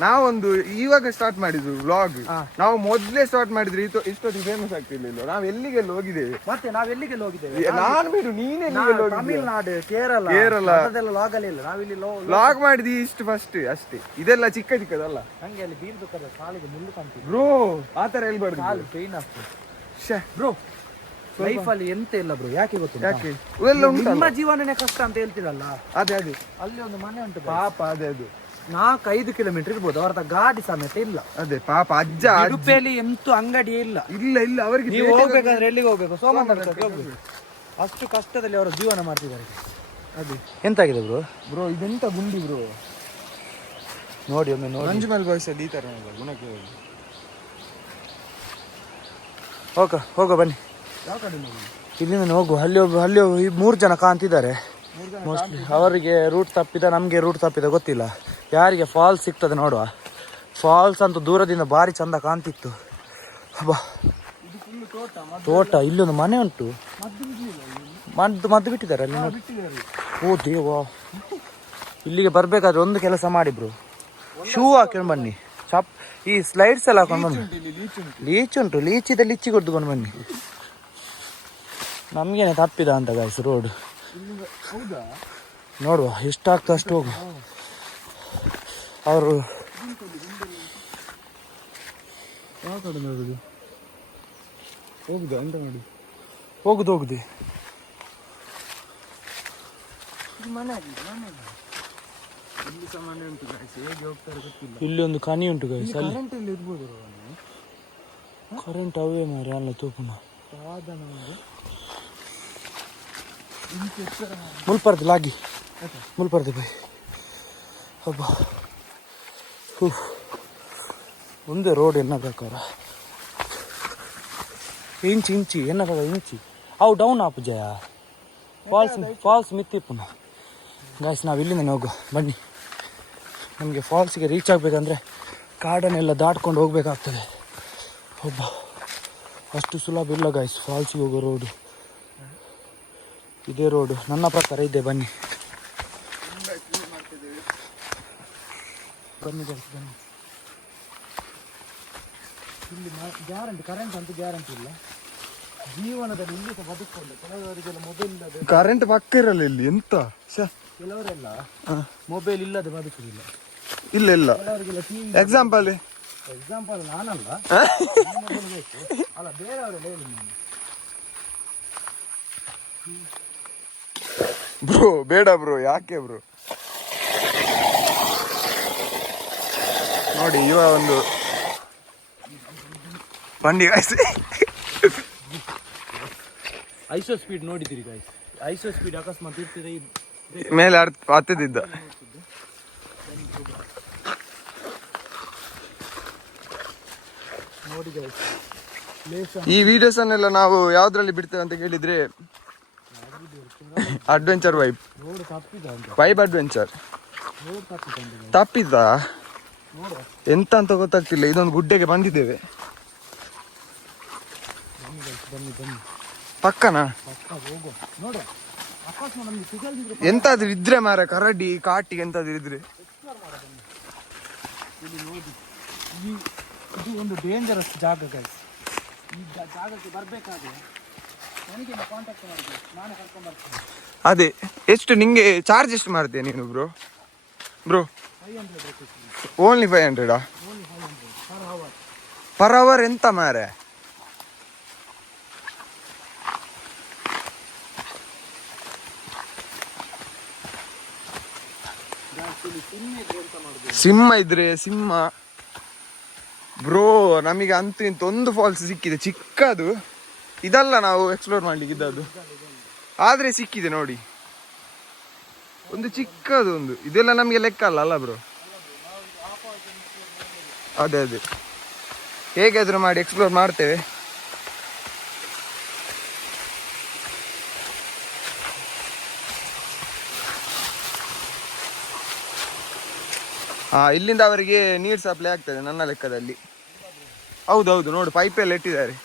ನಾವೊಂದು ಇವಾಗ ಸ್ಟಾರ್ಟ್ ಮಾಡಿದ್ವಿ ವ್ಲಾಗ್. ನಾವು ಮೊದ್ಲೇ ಸ್ಟಾರ್ಟ್ ಮಾಡಿದ್ರೆ ಇಷ್ಟೊತ್ತಿಗೆ ಫೇಮಸ್ ಆಗ್ತಿರ್ಲಿಲ್ಲ. ನಾವು ಎಲ್ಲಿಗೆಲ್ಲ ಹೋಗಿದ್ದೇವೆ. ಮತ್ತೆ ನಾವ್ ಎಲ್ಲಿಗೆಲ್ಲ ಹೋಗಿದ್ದೇವೆ? ನಾನು ಬಿಡು, ನೀನೇ ತಮಿಳ್ನಾಡು, ಕೇರಳ ಅದೆಲ್ಲ ಲಾಗ್ ಅಲ್ಲಿ ಇಲ್ಲ. ನಾವಿಲ್ಲಿ ವ್ಲಾಗ್ ಮಾಡಿದ್ವಿ ಇಷ್ಟು ಫಸ್ಟ್ ಅಷ್ಟೇ. ಇದೆಲ್ಲ ಚಿಕ್ಕ ಚಿಕ್ಕದಲ್ಲ. ಹಂಗೆ ಅಲ್ಲಿ ಬೀಳ್ಬೇಕಾದ್ರೆ ಕಾಲಿಗೆ ಮುಳ್ಳು ಕಾಣ್ತೀವಿ ಬ್ರೋ, ಆತರ ಹೇಳ್ಬಾರ್ದು. ಕಾಲು ಪೇನ್ ಆಗ್ತದೆ ಬ್ರೋ. ಲೈಫ್ ಅಲ್ಲಿ ಎಂತ ಇಲ್ಲ ಬ್ರೋ. ಯಾಕೆ ಗೊತ್ತು? ಯಾಕೆ ನಿಮ್ಮ ಜೀವನನೇ ಕಷ್ಟ ಅಂತ ಹೇಳ್ತಿರಲ್ಲ. ಅದೇ ಅದೇ ಅಲ್ಲಿ ಒಂದು ಮನೆ ಉಂಟು ಪಾಪ. ಅದೇ ಅದು 4-5 ಕಿಲೋಮೀಟರ್ ಇರ್ಬೋದು. ಅವ್ರದ ಗಾಡಿ ಸಮೇತ ಇಲ್ಲ. ಅದೇ ಪಾಪ ಅಜ್ಜ. ಉಡುಪಿಯಲ್ಲಿ ಎಂತೂ ಅಂಗಡಿ ಇಲ್ಲ. ಇಲ್ಲ ಅವರಿಗೆ ನೀವು ಹೋಗ್ಬೇಕಾದ್ರೆ ಎಲ್ಲಿಗೆ ಹೋಗ್ಬೇಕು? ಸೋಮವಾರ ಹೋಗ್ಬೇಕು. ಅಷ್ಟು ಕಷ್ಟದಲ್ಲಿ ಅವರು ಜೀವನ ಮಾಡ್ತಿದ್ದಾರೆ. ಅದೇ ಎಂತಾಗಿದೆ ಬ್ರೋ? ಬ್ರೋ ಇದೆಂತ ಗುಂಡಿ ಬ್ರೋ, ನೋಡಿ ಒಮ್ಮೆ ನೋಡಿ. ಮಂಜುಮಲ್ ಬಾಯ್ಸ್ ಅಲ್ಲಿ ಈ ತರ ಗುಣಕ್ಕೆ ಹೋಗ ಬನ್ನಿ. ಯಾವ ಕಡೆ ಇಲ್ಲಿಂದ ಹೋಗು. ಅಲ್ಲಿ 3 ಜನ ಕಾಣ್ತಿದ್ದಾರೆ ಮೋಸ್ಟ್ಲಿ. ಅವರಿಗೆ ರೂಟ್ ತಪ್ಪಿದ, ನಮಗೆ ರೂಟ್ ತಪ್ಪಿದ ಗೊತ್ತಿಲ್ಲ. ಯಾರಿಗೆ ಫಾಲ್ಸ್ ಸಿಗ್ತದೆ ನೋಡುವ. ಫಾಲ್ಸ್ ಅಂತೂ ದೂರದಿಂದ ಭಾರಿ ಚಂದ ಕಾಣ್ತಿತ್ತು. ಬಾ, ತೋಟ. ಇಲ್ಲೊಂದು ಮನೆ ಉಂಟು. ಮದ್ದು ಬಿಟ್ಟಿದ್ದಾರೆ ಅಲ್ಲಿ ನೋಡಿ. ಓ ದೇವಾ, ಇಲ್ಲಿಗೆ ಬರ್ಬೇಕಾದ್ರೆ ಒಂದು ಕೆಲಸ ಮಾಡಿ ಬ್ರೋ, ಶೂ ಹಾಕೊಂಡು ಬನ್ನಿ. ಈ ಸ್ಲೈಡ್ಸ್ ಎಲ್ಲ ಹಾಕೊಂಡು ಬನ್ನಿ. ಲೀಚ್ ಉಂಟು, ಲೀಚಿದೆ, ಲಿಚ್ಚಿ ಕೊಡ್ದುಕೊಂಡು ಬನ್ನಿ. ನಮ್ಗೇನೆ ತಪ್ಪಿದ ಅಂತ ಗಾಯ್ಸ್ ರೋಡ್. ನೋಡುವ ಎಷ್ಟಾಗ್ತದೆ ಅಷ್ಟು ಹೋಗು. ಅವರು ಯಾವ ಕಡೆ ನೋಡುದು? ಹೋಗುದಾ ಅಂತ ನೋಡಿ. ಹೋಗುದು. ಇಲ್ಲಿ ಸಹ ಮನೆ ಉಂಟು ಗಾಯ್ಸ್. ಹೇಗೆ ಹೋಗ್ತಾರೆ ಗೊತ್ತಿಲ್ಲ. ಇಲ್ಲಿ ಒಂದು ಕನಿ ಉಂಟು ಗಾಯ್ಸ್. ಅಲ್ಲಿ ಕರೆಂಟ್ ಇಲ್ಲಿ ಇರ್ಬೋದು. ಕರೆಂಟ್ ಅವೇ ಮಾರಿ ಅಲ್ಲ ತೂಪುನ ಮುಲ್ಪರ್ದು ಲಾಗಿ ಮುಲ್ಪರ್ದು ಬೈ. ಹಬ್ಬ ಮುಂದೆ ರೋಡ್ ಎನ್ನ ಬೇಕಾರ ಇಂಚಿ ಎನ್ನ ಬೇಕ ಇಂಚಿ ಅವು ಡೌನ್ ಆಪು ಜಯ ಫಾಲ್ಸ್ ಮಿತ್ತಿಪ್ಪು ಗಾಯ್ಸ್ ನಾವು ಇಲ್ಲಿಂದ ಹೋಗು ಬನ್ನಿ. ನಮಗೆ ಫಾಲ್ಸಿಗೆ ರೀಚ್ ಆಗಬೇಕಂದ್ರೆ ಕಾಡನ್ನೆಲ್ಲ ದಾಟ್ಕೊಂಡು ಹೋಗ್ಬೇಕಾಗ್ತದೆ. ಒಬ್ಬ ಅಷ್ಟು ಸುಲಭ ಇಲ್ಲ ಗಾಯ್ಸ್ ಫಾಲ್ಸಿಗೆ ಹೋಗೋ ರೋಡು. ಇದೇ ರೋಡು ನನ್ನ ಪ್ರಕಾರ ಇದೆ. ಬನ್ನಿ ಬನ್ನಿ ಗಾಯ್ಸ್ ಬನ್ನಿ. ಇಲ್ಲಿ ಗ್ಯಾರಂಟಿ ಕರೆಂಟ್ ಅಂತೂ ಗ್ಯಾರಂಟಿ ಇಲ್ಲ. ಜೀವನದಲ್ಲಿ ಇಲ್ಲಿ ಸಹ ಬದುಕೊಂಡು ಕೆಲವರಿಗೆಲ್ಲ ಮೊಬೈಲ್ ಇಲ್ಲದೆ ಕರೆಂಟ್ ಪಕ್ಕ ಇರಲ್ಲ ಇಲ್ಲಿ ಎಂತ ಕೆಲವರೆಲ್ಲ ಮೊಬೈಲ್ ಇಲ್ಲದೆ ಬದುಕುದಿಲ್ಲ. ಇಲ್ಲ ಇಲ್ಲ ಕೆಲವರಿಗೆಲ್ಲ ಟಿವಿ ಎಕ್ಸಾಂಪಲ್ ನಾನಲ್ಲ ಮೊಬೈಲ್ ಬೇಕು ಅಲ್ಲ ಬೇರೆಯವರೆಲ್ಲ ಹೇಳಿ ನಾನು. ಬ್ರೋ ಬೇಡ ಬ್ರೋ, ಯಾಕೆ ಬ್ರೋ? ನೋಡಿ ಇವ ಒಂದು ಬಂಡಿ ಐಸೋ ಸ್ಪೀಡ್ ನೋಡಿದ್ದೀರಿ ಗಾಯ್ಸ್? ಐಸೋ ಸ್ಪೀಡ್ ಅಕಸ್ಮಾತ್ ಇರ್ತಿದೆ ಮೇಲೆ ಹತ್ತಿದ್ದ. ನೋಡಿ ಗಾಯ್ಸ್ ಈ ವಿಡಿಯೋಸ್ ಅನ್ನೆಲ್ಲ ನಾವು ಯಾವ್ದ್ರಲ್ಲಿ ಬಿಡ್ತೇವೆ ಅಂತ ಕೇಳಿದ್ರೆ ಅಡ್ವೆಂಚರ್ ವೈಬ್ ರೋಡ್ ತಪ್ಪಿದ ಅಂತ ವೈಬ್ ಅಡ್ವೆಂಚರ್ ರೋಡ್ ತಪ್ಪಿದ ತಪ್ಪಿದ ನೋಡುವ ಎಂತ ಅಂತ ಗೊತ್ತಾಗ್ತಿಲ್ಲ. ಇದೊಂದು ಗುಡ್ಡೆಗೆ ಬಂದಿದ್ದೇವೆ. ಬನ್ನಿ ಬನ್ನಿ ಪಕ್ಕನಾ ಪಕ್ಕ ಹೋಗುವ ನೋಡುವ. ಅಕಸ್ಮಾತ್ ನಮ್ಗೆ ಸಿಗಲ್ದಿದ್ರೆ ಎಂತಾದ್ರೂ ಇದ್ರೆ ಮಾರ ಕರಡಿ ಕಾಟಿ ಎಂತಾದ್ರೂ ಇದ್ರೆ ಇಲ್ಲಿ ನೋಡಿ. ಇದು ಒಂದು ಡೇಂಜರಸ್ ಜಾಗ ಗೈಸ್. ಈ ಜಾಗಕ್ಕೆ ಬರಬೇಕಾದ್ರೆ ನನಗೆ ಕಾಂಟ್ಯಾಕ್ಟ್ ಮಾಡಬೇಕು, ನಾನೇ ಕರ್ಕೊಂಡು ಬರ್ತೇನೆ. ಅದೇ ಎಷ್ಟು ನಿಂಗೆ ಚಾರ್ಜ್ ಎಷ್ಟು ಮಾಡ್ತೀಯ ನೀನು bro? 500 rupees only 500 only 500 per hour. Per hour? ಎಂತ ಮಾರೆ ಸಿಂಹ ಇದ್ರೆ ಸಿಂಹ ಬ್ರೋ. ನಮಗೆ ಅಂತೂ ಇಂತ ಒಂದು ಫಾಲ್ಸ್ ಸಿಕ್ಕಿದೆ ಚಿಕ್ಕದು. ಇದಲ್ಲ ನಾವು ಎಕ್ಸ್ಪ್ಲೋರ್ ಮಾಡ್ಲಿಕ್ಕೆ ಇದ್ದದ್ದು, ಆದ್ರೆ ಸಿಕ್ಕಿದೆ ನೋಡಿ ಒಂದು ಚಿಕ್ಕದು ಒಂದು. ಇದೆಲ್ಲ ನಮಗೆ ಲೆಕ್ಕ ಅಲ್ಲ ಬ್ರೋ. ಅದೇ ಹೇಗಾದ್ರೂ ಮಾಡಿ ಎಕ್ಸ್ಪ್ಲೋರ್ ಮಾಡ್ತೇವೆ. ಇಲ್ಲಿಂದ ಅವರಿಗೆ ನೀರು ಸಪ್ಲೈ ಆಗ್ತದೆ ನನ್ನ ಲೆಕ್ಕದಲ್ಲಿ. ಹೌದೌದು ನೋಡು, ಪೈಪ್ ಎಲ್ಲ ಇಟ್ಟಿದ್ದಾರೆ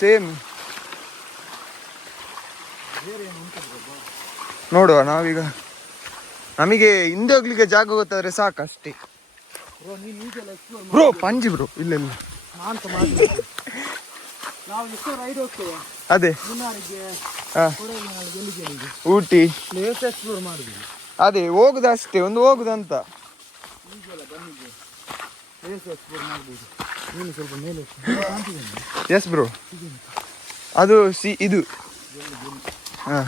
ಸೇಮ್. ನೋಡುವ ನಾವೀಗ. ನಮಗೆ ಹಿಂದೆ ಹೋಗ್ಲಿಕ್ಕೆ ಜಾಗ ಗೊತ್ತಾದ್ರೆ ಸಾಕಷ್ಟೇ ಬ್ರೋ. ಪಂಜಿ ಬ್ರೋ ಇಲ್ಲ ನಾವು ಎಷ್ಟು ರೈಡ್ ಹೋಗ್ತೇವೆ ಅದೇ ಮುನ್ನಾರಿಗೆ ಊಟಿ ಪ್ಲೇಸ್ ಎಕ್ಸ್ಪ್ಲೋರ್ ಮಾಡಿದ್ವಿ. ಅದೇ ಹೋಗುದಷ್ಟೇ, ಒಂದು ಹೋಗುದಂತ. ಈಗೆಲ್ಲ ಬಂದಿದ್ದೆ ಪ್ಲೇಸ್ ಎಕ್ಸ್ಪ್ಲೋರ್ ಮಾಡ್ಬೋದು. ನೀನು ಸ್ವಲ್ಪ ಮೇಲೆ ಎಸ್ ಬ್ರೋ. ಅದು ಇದು ಹಾಂ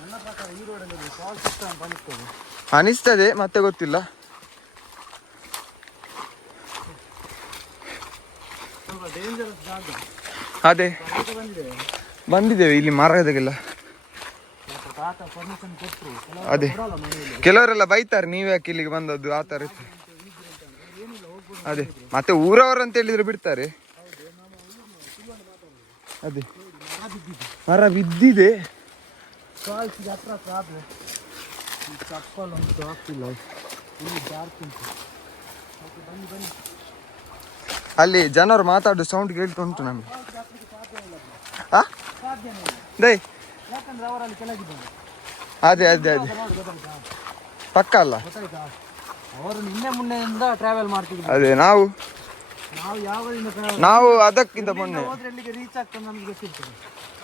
ನನ್ನ ಪ್ರಕಾರ ಈ ರೋಡಲ್ಲಿ ಫಾಲ್ಸ್ ಇಷ್ಟ ಅಂತ ಅನಿಸ್ತದೆ. ಅನಿಸ್ತದೆ, ಮತ್ತೆ ಗೊತ್ತಿಲ್ಲ. ಸ್ವಲ್ಪ ಡೇಂಜರಸ್ ಜಾಗ. ಅದೇ ಬಂದಿದ್ದೇವೆ ಇಲ್ಲಿ ಮರದಗೆಲ್ಲ. ತಾತ ಪರ್ಮಿಷನ್ ಕೊಟ್ಟರು. ಅದೇ ಕೆಲವರೆಲ್ಲ ಬೈತಾರೆ, ನೀವ್ ಯಾಕೆ ಇಲ್ಲಿಗೆ ಬಂದದ್ದು ಆ ಥರ ಇತ್ತು. ಅದೇ ಮತ್ತೆ ಊರವರು ಅಂತ ಹೇಳಿದ್ರೆ ಬಿಡ್ತಾರೆ. ಅದೇ ಮರ ಬಿದ್ದಿದೆ. ಫಾಲ್ಸ್ಗೆ ಹತ್ರ ಆದ್ರೆ ಈ ಚಪ್ಪಲ್ ಅಂತೂ ಆಗ್ತಿಲ್ಲ, ಇಲ್ಲಿ ಡಾರ್ಕ್ ಉಂಟು. ಓಕೆ ಬನ್ನಿ ಬನ್ನಿ. ಅಲ್ಲಿ ಜನರು ಮಾತಾಡೋ ಸೌಂಡ್ ಕೇಳ್ತುಂಟು ನಮಗೆ. ಸಾಧ್ಯನೇ ಇಲ್ಲ, ದೈ ಯಾಕಂದ್ರೆ ಅವರಲ್ಲಿ ಕೆಳಗಿದ್ದಾರೆ. ಅದೇ ಪಕ್ಕ ಅಲ್ಲ. ಗೊತ್ತಾಯ್ತಾ? ಅವರು ನಿನ್ನೆ ಮೊನ್ನೆಯಿಂದ ಟ್ರಾವೆಲ್ ಮಾಡ್ತಿದ್ರು. ಅದೇ ನಾವು ಯಾವದಿಂದ ನಾವು ಅದಕ್ಕಿಂತ ಮೊನ್ನೆ ಹೋದ್ರೆ ಎಲ್ಲಿಗೆ ರೀಚ್ ಆಗ್ತದೆ ನಮ್ಗೆ ಗೊತ್ತಿರ್ತದೆ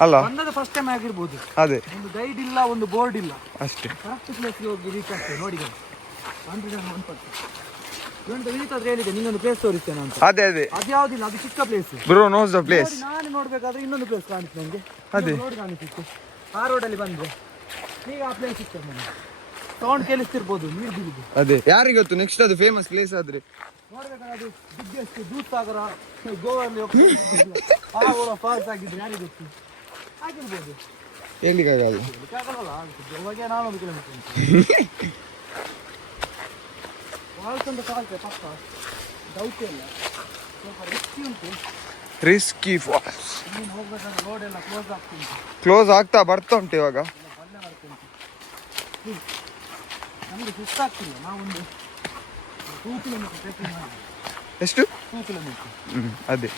ಅಲ್ಲ. ಬಂದದ್ದು ಫಸ್ಟ್ ಟೈಮ್ ಆಗಿರ್ಬೋದು. ಅದೇ ಒಂದು ಗೈಡ್ ಇಲ್ಲ, ಒಂದು ಬೋರ್ಡ್ ಇಲ್ಲ, ಅಷ್ಟೇ. ಕರೆಕ್ಟ್ ಪ್ಲೇಸ್ಗೆ ಹೋಗಿ ರೀಚ್ ಆಗ್ತದೆ. ನೋಡಿ ರೀತಾದ್ರೆ ಹೇಳಿದೆ ನಿನ್ನೊಂದು ಪ್ಲೇಸ್ ತೋರಿಸ್ತೇನೆ ಅಂತ. ಅದೇ ಅದು ಯಾವ್ದಿಲ್ಲ, ಅದು ಚಿಕ್ಕ place. Bro nose the place. ನಾನು ನೋಡ್ಬೇಕಾದ್ರೆ ಇನ್ನೊಂದು ಪ್ಲೇಸ್ ಕಾಣಿಸ್ತು ನಂಗೆ. ಅದೇ ನೋಡಿ ಕಾಣಿಸಿತ್ತು. ಆ ರೋಡಲ್ಲಿ ಬಂದ್ರೆ ಈಗ ಆ ಪ್ಲೇಸ್ ಸಿಗ್ತದೆ ನನಗೆ. ಸೌಂಡ್ ಕೇಳಿಸ್ತಿರ್ಬೋದು, ನೀರು ಬಿಡುದು. ಅದೇ ಯಾರಿಗೆ ಗೊತ್ತು ನೆಕ್ಸ್ಟ್ ಅದು ಫೇಮಸ್ ಪ್ಲೇಸ್ ಆದ್ರೆ. ನೋಡ್ಬೇಕಾದ್ರೆ ಅದು ಬಿಗ್ಗೆಸ್ಟ್ ದೂದ್ಸಾಗರ ಗೋವಲ್ಲಿ ಹೋಗ್ತಾ ಫಾಲ್ಸ್ ಆಗಿದ್ರೆ ಯಾರಿಗೆ ಗೊತ್ತು, ಆಗಿರ್ಬೋದು. ಹೇಳಿಕ್ಕಾಗಲ್ಲ. ಗೋವಾಗೆ 400 ಕಿಲೋಮೀಟರ್ ಉಂಟು. ಫಾಲ್ಸ್ ಅಂತ ಫಾಲ್ಸ್ ಪಕ್ಕ ಡೌಟ್ ಇಲ್ಲ, ಸ್ವಲ್ಪ ರಿಸ್ಕಿ ಉಂಟು. ರಿಸ್ಕಿ ಫಾಲ್ಸ್ ನೀನು ಹೋಗ್ಬೇಕಂದ್ರೆ ರೋಡ್ ಎಲ್ಲ ಕ್ಲೋಸ್ ಆಗ್ತುಂಟು, ಕ್ಲೋಸ್ ಆಗ್ತಾ ಬರ್ತಾ ಉಂಟು ಇವಾಗ. ಬಲ್ಲೆ ಮಾಡ್ತುಂಟು. ನಮಗೆ ಸುಸ್ತಾಗ್ತಿಲ್ಲ, ನಾವೊಂದು 2 ಕಿಲೋಮೀಟರ್ ಟ್ರೆಕ್ಕಿಂಗ್ ಮಾಡಿ. ಎಷ್ಟು? 2 ಕಿಲೋಮೀಟರ್. ಅದೇ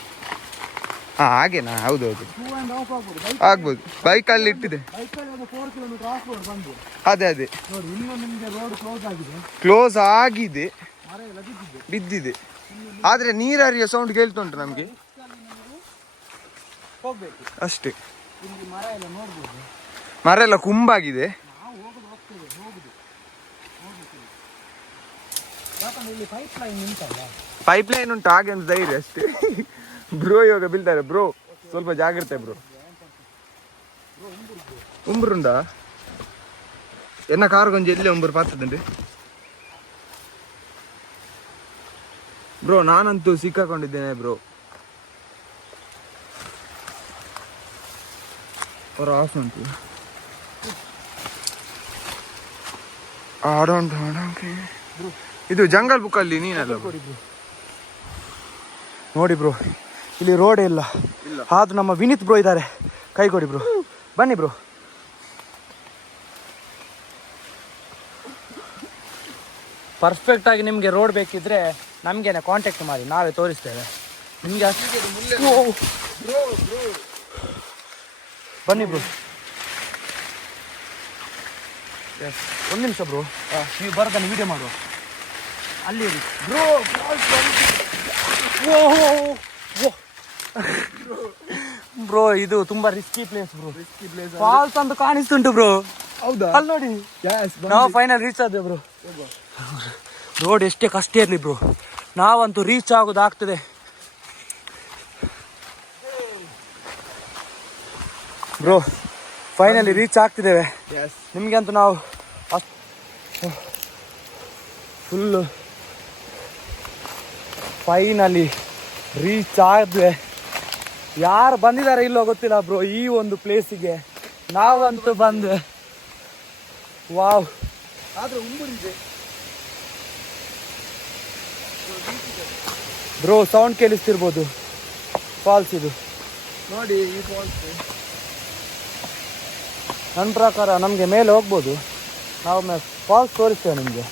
ಹಾಗೇನಾ? ಹೌದೌದು 2.5 ಆಗ್ಬೋದು. ಆಗ್ಬೋದು, ಬೈಕಲ್ಲಿ ಇಟ್ಟಿದೆ. ಬೈಕಲ್ಲಿ ಒಂದು 4 ಕಿಲೋಮೀಟರ್ ಆಫ್ ರೋಡ್ ಬಂದು ಅದೇ ನೋಡಿ, ಇನ್ನೂ ನಿಮಗೆ ರೋಡ್ ಕ್ಲೋಸ್ ಆಗಿದೆ, ಕ್ಲೋಸ್ ಆಗಿದೆ, ಮರ ಎಲ್ಲ ಬಿದ್ದಿದೆ. ಬಿದ್ದಿದೆ. ಆದ್ರೆ ನೀರರಿಯ ಸೌಂಡ್ ಕೇಳ್ತುಂಟು ನಮ್ಗೆ ಹೋಗ್ಬೇಕು ಅಷ್ಟೇ. ಇಲ್ಲಿ ಮರ ಎಲ್ಲ ನೋಡ್ಬೋದು. ಮರ ಎಲ್ಲ ಕುಂಬಾಗಿದೆ. ನಾವು ಹೋಗ್ತೇವೆ ಯಾಕಂದ್ರೆ ಇಲ್ಲಿ ಪೈಪ್ ಲೈನ್ ಉಂಟಲ್ಲ. ಪೈಪ್ ಲೈನ್ ಉಂಟು, ಹಾಗೆ ಒಂದು ಧೈರ್ಯ ಅಷ್ಟೇ. ಬ್ರೋ ಇವಾಗ ಬೀಳ್ತಾರೆ ಬ್ರೋ, ಸ್ವಲ್ಪ ಜಾಗ್ರತೆ ಬ್ರೋ. ಉಂಬುರುಂಡ ಎನ್ನ ಕಾರು ಕೊಂಚ ಎಲ್ಲೇ ಉಂಬರು ಪಾತದಂಡ್ರಿ ಬ್ರೋ. ನಾನಂತೂ ಸಿಕ್ಕಾಕೊಂಡಿದ್ದೇನೆ ಬ್ರೋ. ಹೊರ ಆಫ್ ಉಂಟು. ಇದು ಜಂಗಲ್ ಬುಕ್ ಅಲ್ಲಿ ನೀನಲ್ಲ ನೋಡಿ ಬ್ರೋ, ಇಲ್ಲಿ ರೋಡ್ ಇಲ್ಲ. ಆದ್ರೂ ನಮ್ಮ ವಿನೀತ್ ಬ್ರೋ ಇದ್ದಾರೆ, ಕೈ ಕೊಡಿ ಬ್ರೋ. ಬನ್ನಿ ಬ್ರೋ. ಪರ್ಫೆಕ್ಟ್ ಆಗಿ ನಿಮಗೆ ರೋಡ್ ಬೇಕಿದ್ರೆ ನಮಗೇನೆ ಕಾಂಟ್ಯಾಕ್ಟ್ ಮಾಡಿ, ನಾವೇ ತೋರಿಸ್ತೇವೆ ನಿಮಗೆ. ಬನ್ನಿ ಬ್ರೋ. ಒಂದು ನಿಮಿಷ ಬ್ರೋ, ನೀವು ಬರೋದನ್ನು ವಿಡಿಯೋ ಮಾಡುವ. ಅಲ್ಲಿ ಬ್ರೋ ಬ್ರೋ, ಇದು ತುಂಬಾ ರಿಸ್ಕಿ ಪ್ಲೇಸ್ ಬ್ರೋ. ಫಾಲ್ಸ್ ಅಂತ ಕಾಣಿಸ್ತುಂಟು ಬ್ರೋ. ಹೌದಾ? ಅಲ್ಲಿ ನೋಡಿ, ನಾವು ಫೈನಲ್ ರೀಚ್ ಆದ್ವಿ ಬ್ರೋ. ರೋಡ್ ಎಷ್ಟೇ ಕಷ್ಟ ಇರಲಿ ಬ್ರೋ, ನಾವಂತೂ ರೀಚ್ ಆಗೋದಾಗ್ತದೆ ಬ್ರೋ. ಫೈನಲಿ ರೀಚ್ ಆಗ್ತಿದ್ದೇವೆ. ನಿಮಗೆ ಅಂತೂ ನಾವು ಫುಲ್ಲು ಫೈನಲಿ ರೀಚ್ ಆದ್ವಿ. ಯಾರು ಬಂದಿದ್ದಾರೆ ಇಲ್ಲೋ ಗೊತ್ತಿಲ್ಲ ಬ್ರೋ ಈ ಒಂದು ಪ್ಲೇಸಿಗೆ. ನಾವಂತೂ ಬಂದ್ವಿ. ವಾವ್, ಆದ್ರೆ ಉಂಬುರಿದೆ ಬ್ರೋ. ಸೌಂಡ್ ಕೇಳಿಸ್ತಿರ್ಬೋದು, ಫಾಲ್ಸ್ ಇದು ನೋಡಿ. ಈ ಫಾಲ್ಸ್ ನನ್ನ ಪ್ರಕಾರ ನಮಗೆ ಮೇಲೆ ಹೋಗ್ಬೋದು. ನಾವು ಫಾಲ್ಸ್ ತೋರಿಸ್ತೇವೆ ನಿಮಗೆ.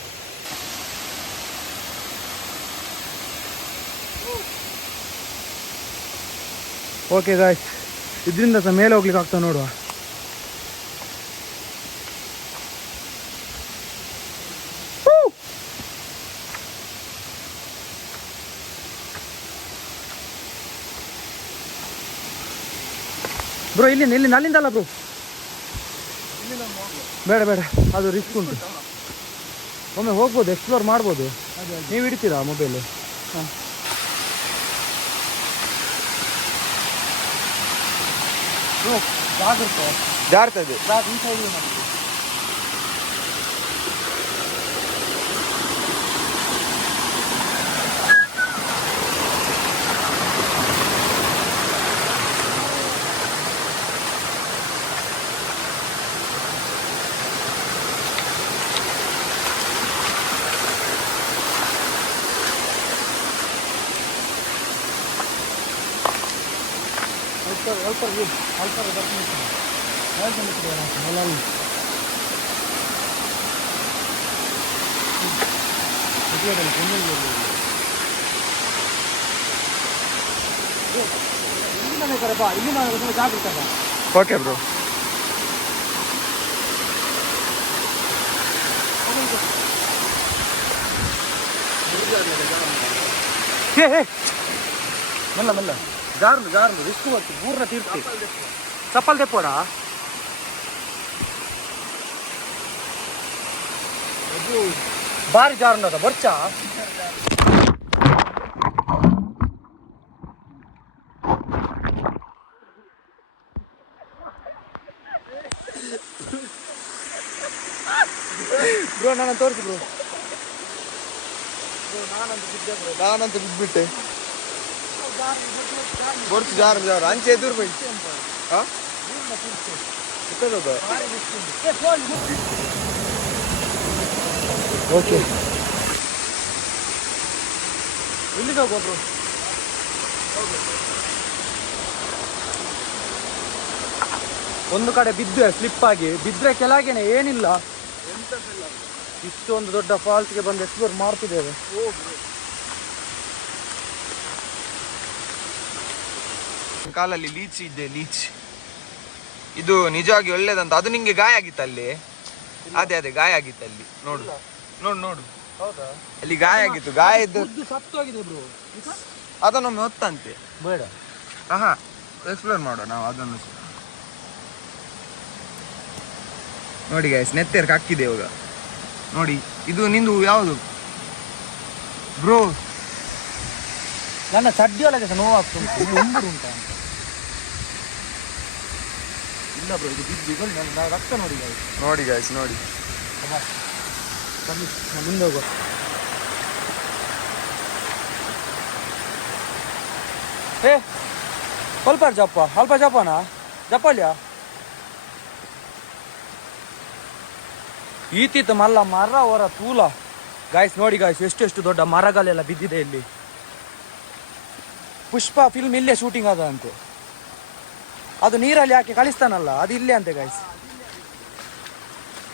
ಓಕೆ ಗಾಯ್ಸ್, ಇದರಿಂದ ಸಹ ಮೇಲೆ ಹೋಗ್ಲಿಕ್ಕೆ ಆಗ್ತಾ ನೋಡುವ. ಬ್ರೋ ಇಲ್ಲಿಂದ ಅಲ್ಲಿಂದಲ್ಲ ಬ್ರೋ, ಬೇಡ ಬೇಡ, ಅದು ರಿಸ್ಕ್ ಉಂಟು. ಒಮ್ಮೆ ಹೋಗ್ಬೋದು, ಎಕ್ಸ್ಪ್ಲೋರ್ ಮಾಡ್ಬೋದು. ನೀವು ಹಿಡಿತೀರಾ ಮೊಬೈಲು? ಹಾಂ, ಜಾಗ್ರತೆ ಜಾರ್ತದೆ. ಈ ಸೈಡ್ ಮಾಡಿ. ಜಾಗ್ರತೆ. Okay bro. ಮೆಲ್ಲ ಮೆಲ್ಲ, ಜಾರ್ನು ರಿಸ್ಕ್ ಬರ್ತು, ಪೂರ್ಣ ತೀರ್ತಿ ಚಪ್ಪಲ್ ತೆಪ್ಪೋಡ. ಭಾರಿ ಜಾರ್ನದ ಬರ್ಚ. ನನ್ನ ತೋರಿಸಿ ಬ್ರೋ. ನಾನಂತ ಬಿದ್ಬಿಟ್ಟೆ. ಬರ್ತು ಜಾರ ಅಂಚೆ ಎದುರು ಬೈ. ಓಕೆ, ಎಲ್ಲಿಗೆ ಹೋಗುವ ಬ್ರೋ? ಒಂದು ಕಡೆ ಬಿದ್ದೆ, ಸ್ಲಿಪ್ ಆಗಿ ಬಿದ್ದರೆ ಕೆಳಗೇನೆ ಏನಿಲ್ಲ. ಇಷ್ಟೊಂದು ದೊಡ್ಡ ಫಾಲ್ಸ್ಗೆ ಬಂದು ಎಕ್ಸ್ಪ್ಲೋರ್ ಮಾಡ್ತಿದ್ದೇವೆ. ಕಾಲಲ್ಲಿ ಲೀಚ್ ಇದೆ, ಲೀಚ್. ಇದು ನಿಜವಾಗಿ ಒಳ್ಳೇದಂತ. ಅದು ನಿಂಗೆ ಗಾಯ ಆಗಿತ್ತು ಅಲ್ಲಿ? ಅದೇ ಗಾಯ ಆಗಿತ್ತು ಅಲ್ಲಿ. ನೋಡು ನೋಡು ನೋಡು, ಅಲ್ಲಿ ಗಾಯ ಆಗಿತ್ತು. ಗಾಯ ಇದ್ದು ಸತ್ತೋಗಿದೆ ಬ್ರೋ. ಅದನ್ನೊಮ್ಮೆ ಹೊತ್ತಂತೆ. ಬೇಡ, ಆಹಾ, ಎಕ್ಸ್ಪ್ಲೋರ್ ಮಾಡೋಣ ನಾವು ಅದನ್ನು. ನೋಡಿ ಗೈಸ್, ನೆತ್ತೇರ್ ಕಕ್ಕಿದೆ ಇವಾಗ ನೋಡಿ. ಇದು ನಿಂದು ಯಾವುದು ಬ್ರೋ? ನನ್ನ ಚಡ್ಡಿಯೊಳಗೆ ಸಹ ನೋವಾಗ್ತುಂಟು. ಉಂಬುರು ಉಂಟ ಅಂತ ಇಲ್ಲ ಬ್ರೋ, ಇದು ಬಿದ್ದು ನನ್ನ ರಕ್ತ ನೋಡಿ ಗೈಸ್. ನೋಡಿ ಗೈಸ್ ನೋಡಿ. ಬನ್ನಿ ಮುಂದೆ ಹೋಗುವ. ಏ ಸ್ವಲ್ಪ ಜಪ್ಪನಾ ಜಪ್ಪಲ್ಯಾ ಈತಿತ್ತು ಮಲ್ಲ ಮರ ಹೊರ ತೂಲ. ಗಾಯ್ಸ್ ನೋಡಿ ಗಾಯ್ಸ್, ಎಷ್ಟು ದೊಡ್ಡ ಮರಗಳೆಲ್ಲ ಬಿದ್ದಿದೆ ಇಲ್ಲಿ. ಪುಷ್ಪ ಫಿಲ್ಮ್ ಇಲ್ಲೇ ಶೂಟಿಂಗ್ ಆದ ಅಂತೆ. ಅದು ನೀರಲ್ಲಿ ಹಾಕಿ ಕಳಿಸ್ತಾನಲ್ಲ, ಅದು ಇಲ್ಲೇ ಅಂತೆ ಗಾಯ್ಸ್.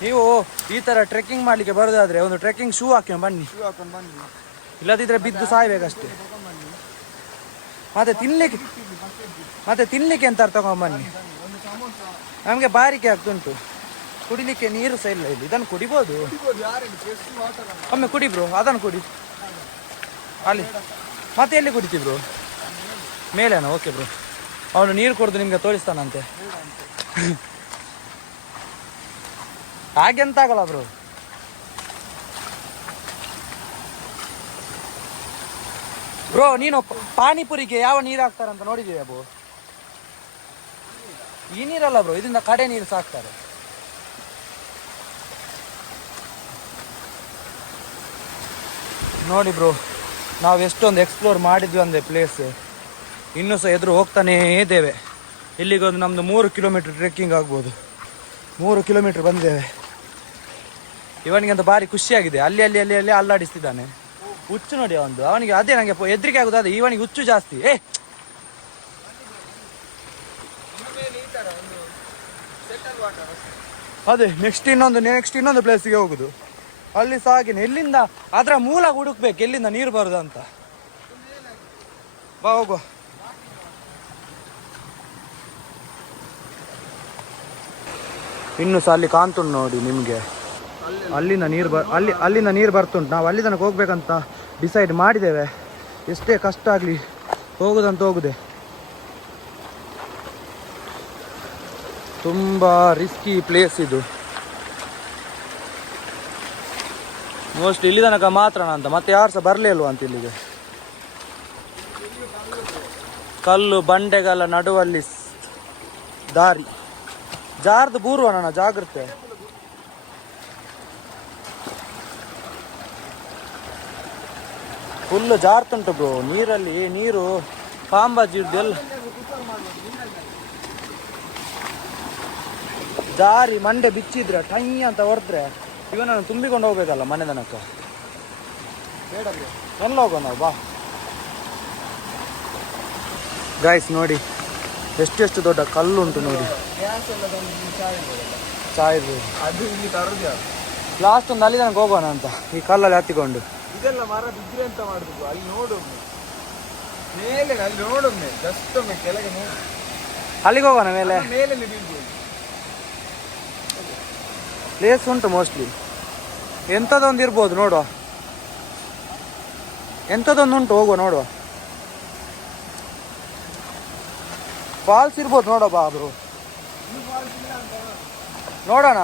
ನೀವು ಈ ತರ ಟ್ರೆಕ್ಕಿಂಗ್ ಮಾಡ್ಲಿಕ್ಕೆ ಬರೋದಾದ್ರೆ ಒಂದು ಟ್ರೆಕ್ಕಿಂಗ್ ಶೂ ಹಾಕೊಂಡು ಬನ್ನಿ, ಇಲ್ಲದಿದ್ರೆ ಬಿದ್ದು ಸಾಯ್ಬೇಕಷ್ಟೇ. ಮತ್ತೆ ತಿನ್ಲಿಕ್ಕೆ ಅಂತ ತಗೊಂಡ್ಬನ್ನಿ. ನಮಗೆ ಬಾರಿಕೆ ಆಗ್ತುಂಟು, ಕುಡಿಲಿಕ್ಕೆ ನೀರು ಸಹ ಇಲ್ಲ ಇಲ್ಲಿ. ಇದನ್ನು ಕುಡಿಬೋದು, ಒಮ್ಮೆ ಕುಡಿ ಬ್ರೋ, ಅದನ್ನು ಕುಡಿ. ಅಲ್ಲಿ ಮತ್ತೆ ಎಲ್ಲಿ ಕುಡಿತಿ ಬ್ರೋ? ಮೇಲೇನಾ? ಓಕೆ ಬ್ರೋ, ಅವನು ನೀರು ಕುಡಿದು ನಿಮ್ಗೆ ತೋರಿಸ್ತಾನಂತೆ. ಹಾಗೆಂತ ಆಗಲ್ಲ ಬ್ರೋ. ಬ್ರೋ ನೀನು ಪಾನಿಪುರಿಗೆ ಯಾವ ನೀರು ಹಾಕ್ತಾರಂತ ನೋಡಿದೀಯ ಬ್ರೋ? ಈ ನೀರಲ್ಲ ಬ್ರೋ, ಇದರಿಂದ ಕಡೆ ನೀರು ಸಾಕ್ತಾರೆ. ನೋಡಿ ಬ್ರೋ, ನಾವು ಎಷ್ಟೊಂದು ಎಕ್ಸ್ಪ್ಲೋರ್ ಮಾಡಿದ್ವಿ ಅಂದರೆ ಪ್ಲೇಸ್. ಇನ್ನೂ ಸಹ ಎದುರು ಹೋಗ್ತಾನೇ ಇದ್ದೇವೆ. ಇಲ್ಲಿಗೊಂದು ನಮ್ಮದು 3 ಕಿಲೋಮೀಟರ್ ಟ್ರೆಕ್ಕಿಂಗ್ ಆಗ್ಬೋದು. 3 ಕಿಲೋಮೀಟರ್ ಬಂದಿದ್ದೇವೆ. ಇವನಿಗೆ ಅಂತ ಭಾರಿ ಖುಷಿಯಾಗಿದೆ. ಅಲ್ಲಿ ಅಲ್ಲಿ ಅಲ್ಲಿ ಅಲ್ಲಿ ಅಲ್ಲಾಡಿಸ್ತಿದ್ದಾನೆ. ಹುಚ್ಚು ನೋಡಿ ಅವನಿಗೆ ಅದೇ ನನಗೆ ಹೆದರಿಕೆ ಆಗೋದು. ಅದೇ ಇವನಿಗೆ ಹುಚ್ಚು ಜಾಸ್ತಿ. ಅದೇ ನೆಕ್ಸ್ಟ್ ಇನ್ನೊಂದು ಪ್ಲೇಸಿಗೆ ಹೋಗುದು. ಅಲ್ಲಿ ಸಾಗಿನ ಎಲ್ಲಿಂದ ಅದರ ಮೂಲ ಹುಡುಕ್ಬೇಕು, ಎಲ್ಲಿಂದ ನೀರು ಬರುದು ಅಂತ. ಬಾ ಹೋಗುವ. ಇನ್ನು ಸಹ ಅಲ್ಲಿ ಕಾಣ್ತುಂಟು ನೋಡಿ ನಿಮಗೆ. ಅಲ್ಲಿಂದ ನೀರು ಬರ್ತುಂಟು. ನಾವು ಅಲ್ಲಿ ತನಕ ಹೋಗ್ಬೇಕಂತ ಡಿಸೈಡ್ ಮಾಡಿದ್ದೇವೆ. ಎಷ್ಟೇ ಕಷ್ಟ ಆಗಲಿ ಹೋಗುದಂತ ಹೋಗುದೆ. ತುಂಬ ರಿಸ್ಕಿ ಪ್ಲೇಸ್ ಇದು. ಮೋಸ್ಟ್ ಇಲ್ಲಿ ತನಕ ಮಾತ್ರ ಅಂತ, ಮತ್ತೆ ಯಾರು ಸಹ ಬರಲೇ ಇಲ್ವಾ ಅಂತ ಇಲ್ಲಿಗೆ. ಕಲ್ಲು ಬಂಡೆಗಳ ನಡುವಲ್ಲಿ ದಾರಿ ಜಾರ್ದು ಬೂರುವ ನನ್ನ ಜಾಗ್ರತೆ. ಫುಲ್ಲು ಜಾರ್ತುಂಟು ಬ್ರೋ ನೀರಲ್ಲಿ. ನೀರು ಪಾಂಬಾಜಿಡ್ದು ಎಲ್ಲ ಜಾರಿ ಮಂಡೆ ಬಿಚ್ಚಿದ್ರೆ ಟೈ ಅಂತ ಹೊರದ್ರೆ ಇವನನ್ನು ತುಂಬಿಕೊಂಡು ಹೋಗ್ಬೇಕಲ್ಲ ಮನೆ ತನಕ. ಬೇಡ ಬ್ರೋ, ಎಲ್ಲ ಹೋಗೋಣ ನಾವು. ಬಾ ಗಾಯ್ಸ್ ನೋಡಿ, ಎಷ್ಟು ದೊಡ್ಡ ಕಲ್ಲು ಉಂಟು ನೋಡಿ. ಚಾಯ್ದು ಅದು ಇಲ್ಲಿ ತರೋದು. ಲಾಸ್ಟ್ ಒಂದು ಅಲ್ಲಿ ತನಕ ಹೋಗೋಣ ಅಂತ ಈ ಕಲ್ಲಲ್ಲಿ ಹತ್ತಿಕೊಂಡು. ಇದೆಲ್ಲ ಮರ ಬಿದ್ರೆ ಅಂತ ಮಾಡುದು. ಅಲ್ಲಿ ನೋಡೊಮ್ಮೆ ಮೇಲೆ, ಅಲ್ಲಿ ನೋಡೊಮ್ಮೆ ಜಸ್ಟ್ ಒಮ್ಮೆ ಕೆಳಗೆ ನೋಡಿ. ಅಲ್ಲಿಗೆ ಹೋಗೋಣ ಮೇಲೆ ಬೀಳ್ಬೋದು. ಪ್ಲೇಸ್ ಉಂಟು ಮೋಸ್ಟ್ಲಿ. ಎಂಥದೊಂದು ಇರ್ಬೋದು ನೋಡುವ. ಎಂಥದೊಂದು ಉಂಟು, ಹೋಗುವ ನೋಡುವ. ಫಾಲ್ಸ್ ಇರ್ಬೋದು ನೋಡುವ. ಬಾ ಬ್ರೋ ನೋಡೋಣ.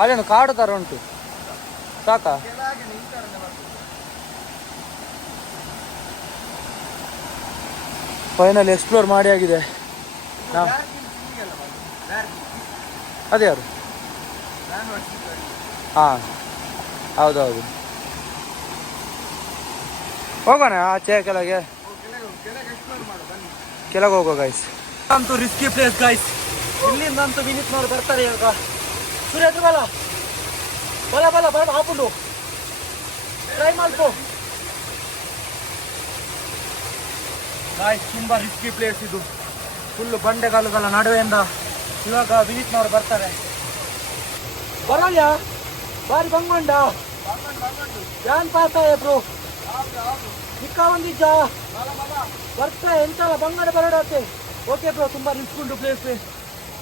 ಅಲ್ಲೇನು ಕಾಡು ಥರ ಉಂಟು, ಸಾಕಾ? ಫೈನಲ್ ಎಕ್ಸ್ಪ್ಲೋರ್ ಮಾಡಿ ಆಗಿದೆ. ಅದೇ ಯಾರು ಹಾ ಹೌದೌದು, ಹೋಗೋಣ ಆಚೆ ಕೆಳಗೆ ಹೋಗೋ ಗೈಸ್. ಅಂತೂ ರಿಸ್ಕಿ ಪ್ಲೇಸ್ ಗೈಸ್. ಇಲ್ಲಿಂದ ಅಂತೂ ವಿನೀತ್ನವ್ರು ಬರ್ತಾರೆ ಇವಾಗ. ಸೂರ್ಯ ಎದುರು ಬಲ ಬಲ ಬಲ ಬಲ ಹಾಕೊಂಡು ಟ್ರೈ ಮಾಡ್ಕೋ ಗಾಯ್ಸ್. ತುಂಬಾ ರಿಸ್ಕಿ ಪ್ಲೇಸ್ ಇದು, ಫುಲ್ಲು ಬಂಡೆಗಾಲುಗಳ ನಡುವೆಯಿಂದ ಇವಾಗ ವಿನೀತ್ನವ್ರು ಬರ್ತಾರೆ. ಬರಲ್ಲ ಬಾರಿ ಬಂಗೊಂಡ ಯಾನ್ ಪಾತ ಬ್ರೋ ಚಿಕ್ಕ ಒಂದಿಜ್ಜ ಬರ್ತಾರೆ ಎಂತಲ್ಲ ಬಂಗಡ ಬರೋಡತ್ತೆ. ಓಕೆ ಬ್ರೋ, ತುಂಬ ರಿಸ್ಕ್ ಉಂಟು ಪ್ಲೇಸ್,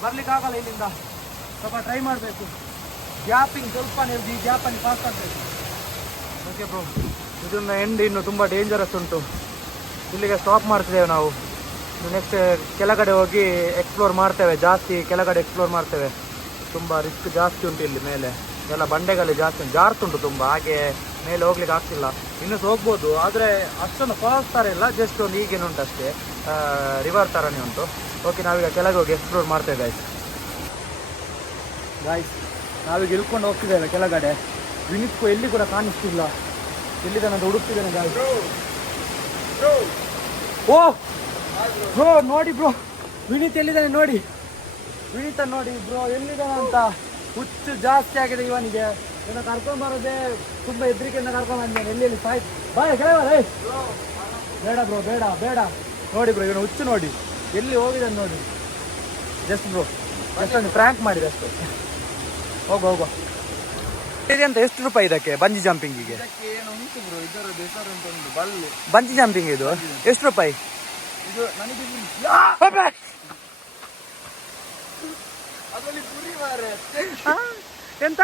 ಬರ್ಲಿಕ್ಕೆ ಆಗಲ್ಲ ಇಲ್ಲಿಂದ, ಸ್ವಲ್ಪ ಟ್ರೈ ಮಾಡಬೇಕು. ಗ್ಯಾಪಿಂಗ್ ಸ್ವಲ್ಪ ನಿಲ್ದಿ, ಗ್ಯಾಪಲ್ಲಿ ಪಾಸ್ ಆಗಬೇಕು. ಓಕೆ ಬ್ರೋ, ಇದನ್ನ ಎಂಡ್ ಇನ್ನು ತುಂಬ ಡೇಂಜರಸ್ ಉಂಟು. ಇಲ್ಲಿಗೆ ಸ್ಟಾಪ್ ಮಾಡ್ತಿದ್ದೇವೆ ನಾವು. ನೆಕ್ಸ್ಟ್ ಕೆಳಗಡೆ ಹೋಗಿ ಎಕ್ಸ್ಪ್ಲೋರ್ ಮಾಡ್ತೇವೆ, ಜಾಸ್ತಿ ಕೆಳಗಡೆ ಎಕ್ಸ್ಪ್ಲೋರ್ ಮಾಡ್ತೇವೆ. ತುಂಬ ರಿಸ್ಕ್ ಜಾಸ್ತಿ ಉಂಟು ಇಲ್ಲಿ ಮೇಲೆ, ಎಲ್ಲ ಬಂಡೆಗಳು ಜಾಸ್ತಿ ಉಂಟು, ಜಾರ್ತುಂಟು ತುಂಬ, ಹಾಗೆ ಮೇಲೆ ಹೋಗ್ಲಿಕ್ಕೆ ಆಗ್ತಿಲ್ಲ. ಇನ್ನೂ ಹೋಗ್ಬೋದು, ಆದರೆ ಅಷ್ಟೊಂದು ಫಾಲ್ಸ್ ಥರ ಇಲ್ಲ, ಜಸ್ಟ್ ಒಂದು ಈಗೇನು ಉಂಟು ಅಷ್ಟೇ, ರಿವರ್ ಥರನೇ ಉಂಟು. ಓಕೆ, ನಾವೀಗ ಕೆಳಗೆ ಹೋಗಿ ಎಕ್ಸ್ಪ್ಲೋರ್ ಮಾಡ್ತೇವೆ ಗಾಯ್ಸ್. ನಾವೀಗ ಇಳ್ಕೊಂಡು ಹೋಗ್ತಿದ್ದೇವೆ ಕೆಳಗಡೆ. ವಿನಿತ್ಗೂ ಎಲ್ಲಿ ಕೂಡ ಕಾಣಿಸ್ತಿಲ್ಲ, ಎಲ್ಲಿದ್ದಾನಂತ ಹುಡುಕ್ತಿದ್ದೇನೆ ಗಾಯ್ಸ್. ಓ ಬ್ರೋ ನೋಡಿ ಬ್ರೋ, ವಿನೀತ್ ಎಲ್ಲಿದ್ದಾನೆ ನೋಡಿ, ವಿನೀತ ನೋಡಿ ಬ್ರೋ ಎಲ್ಲಿದ್ದಾನೆ ಅಂತ. ಹುಚ್ಚು ಜಾಸ್ತಿ ಆಗಿದೆ ಇವನಿಗೆ, ಇದನ್ನು ಕರ್ಕೊಂಡ್ಬರೋದೇ ತುಂಬ ಹೆದರಿಕೆಯಿಂದ ಕರ್ಕೊಂಡ್ಬಂದಿದ್ದಾನೆ. ಎಲ್ಲಿ ಸಾಯ್ತು ಬಾಯ್ ಕೆಳಗೆ ಬೇಡ ಬ್ರೋ, ಬೇಡ ಬೇಡ. ನೋಡಿ ಬ್ರೋ ಇವನು ಹುಚ್ಚು ನೋಡಿ, ಎಲ್ಲಿ ಹೋಗಿದ್ದಾನೆ ನೋಡಿ. ಜಸ್ಟ್ ಬ್ರೋ ಜಸ್ಟ್ ಒಂದು ಫ್ರ್ಯಾಂಕ್ ಮಾಡಿದೆ ಅಷ್ಟೇ. ಹೋಗುವ ಇದೆ ಅಂತ. ಎಷ್ಟು ರೂಪಾಯಿ ಇದಕ್ಕೆ ಬಂಜಿ ಜಂಪಿಂಗಿಗೆ? ಬಂಜಿ ಜಂಪಿಂಗ್ ಇದು ಎಷ್ಟು ರೂಪಾಯಿ? ಇದು ಎಂತ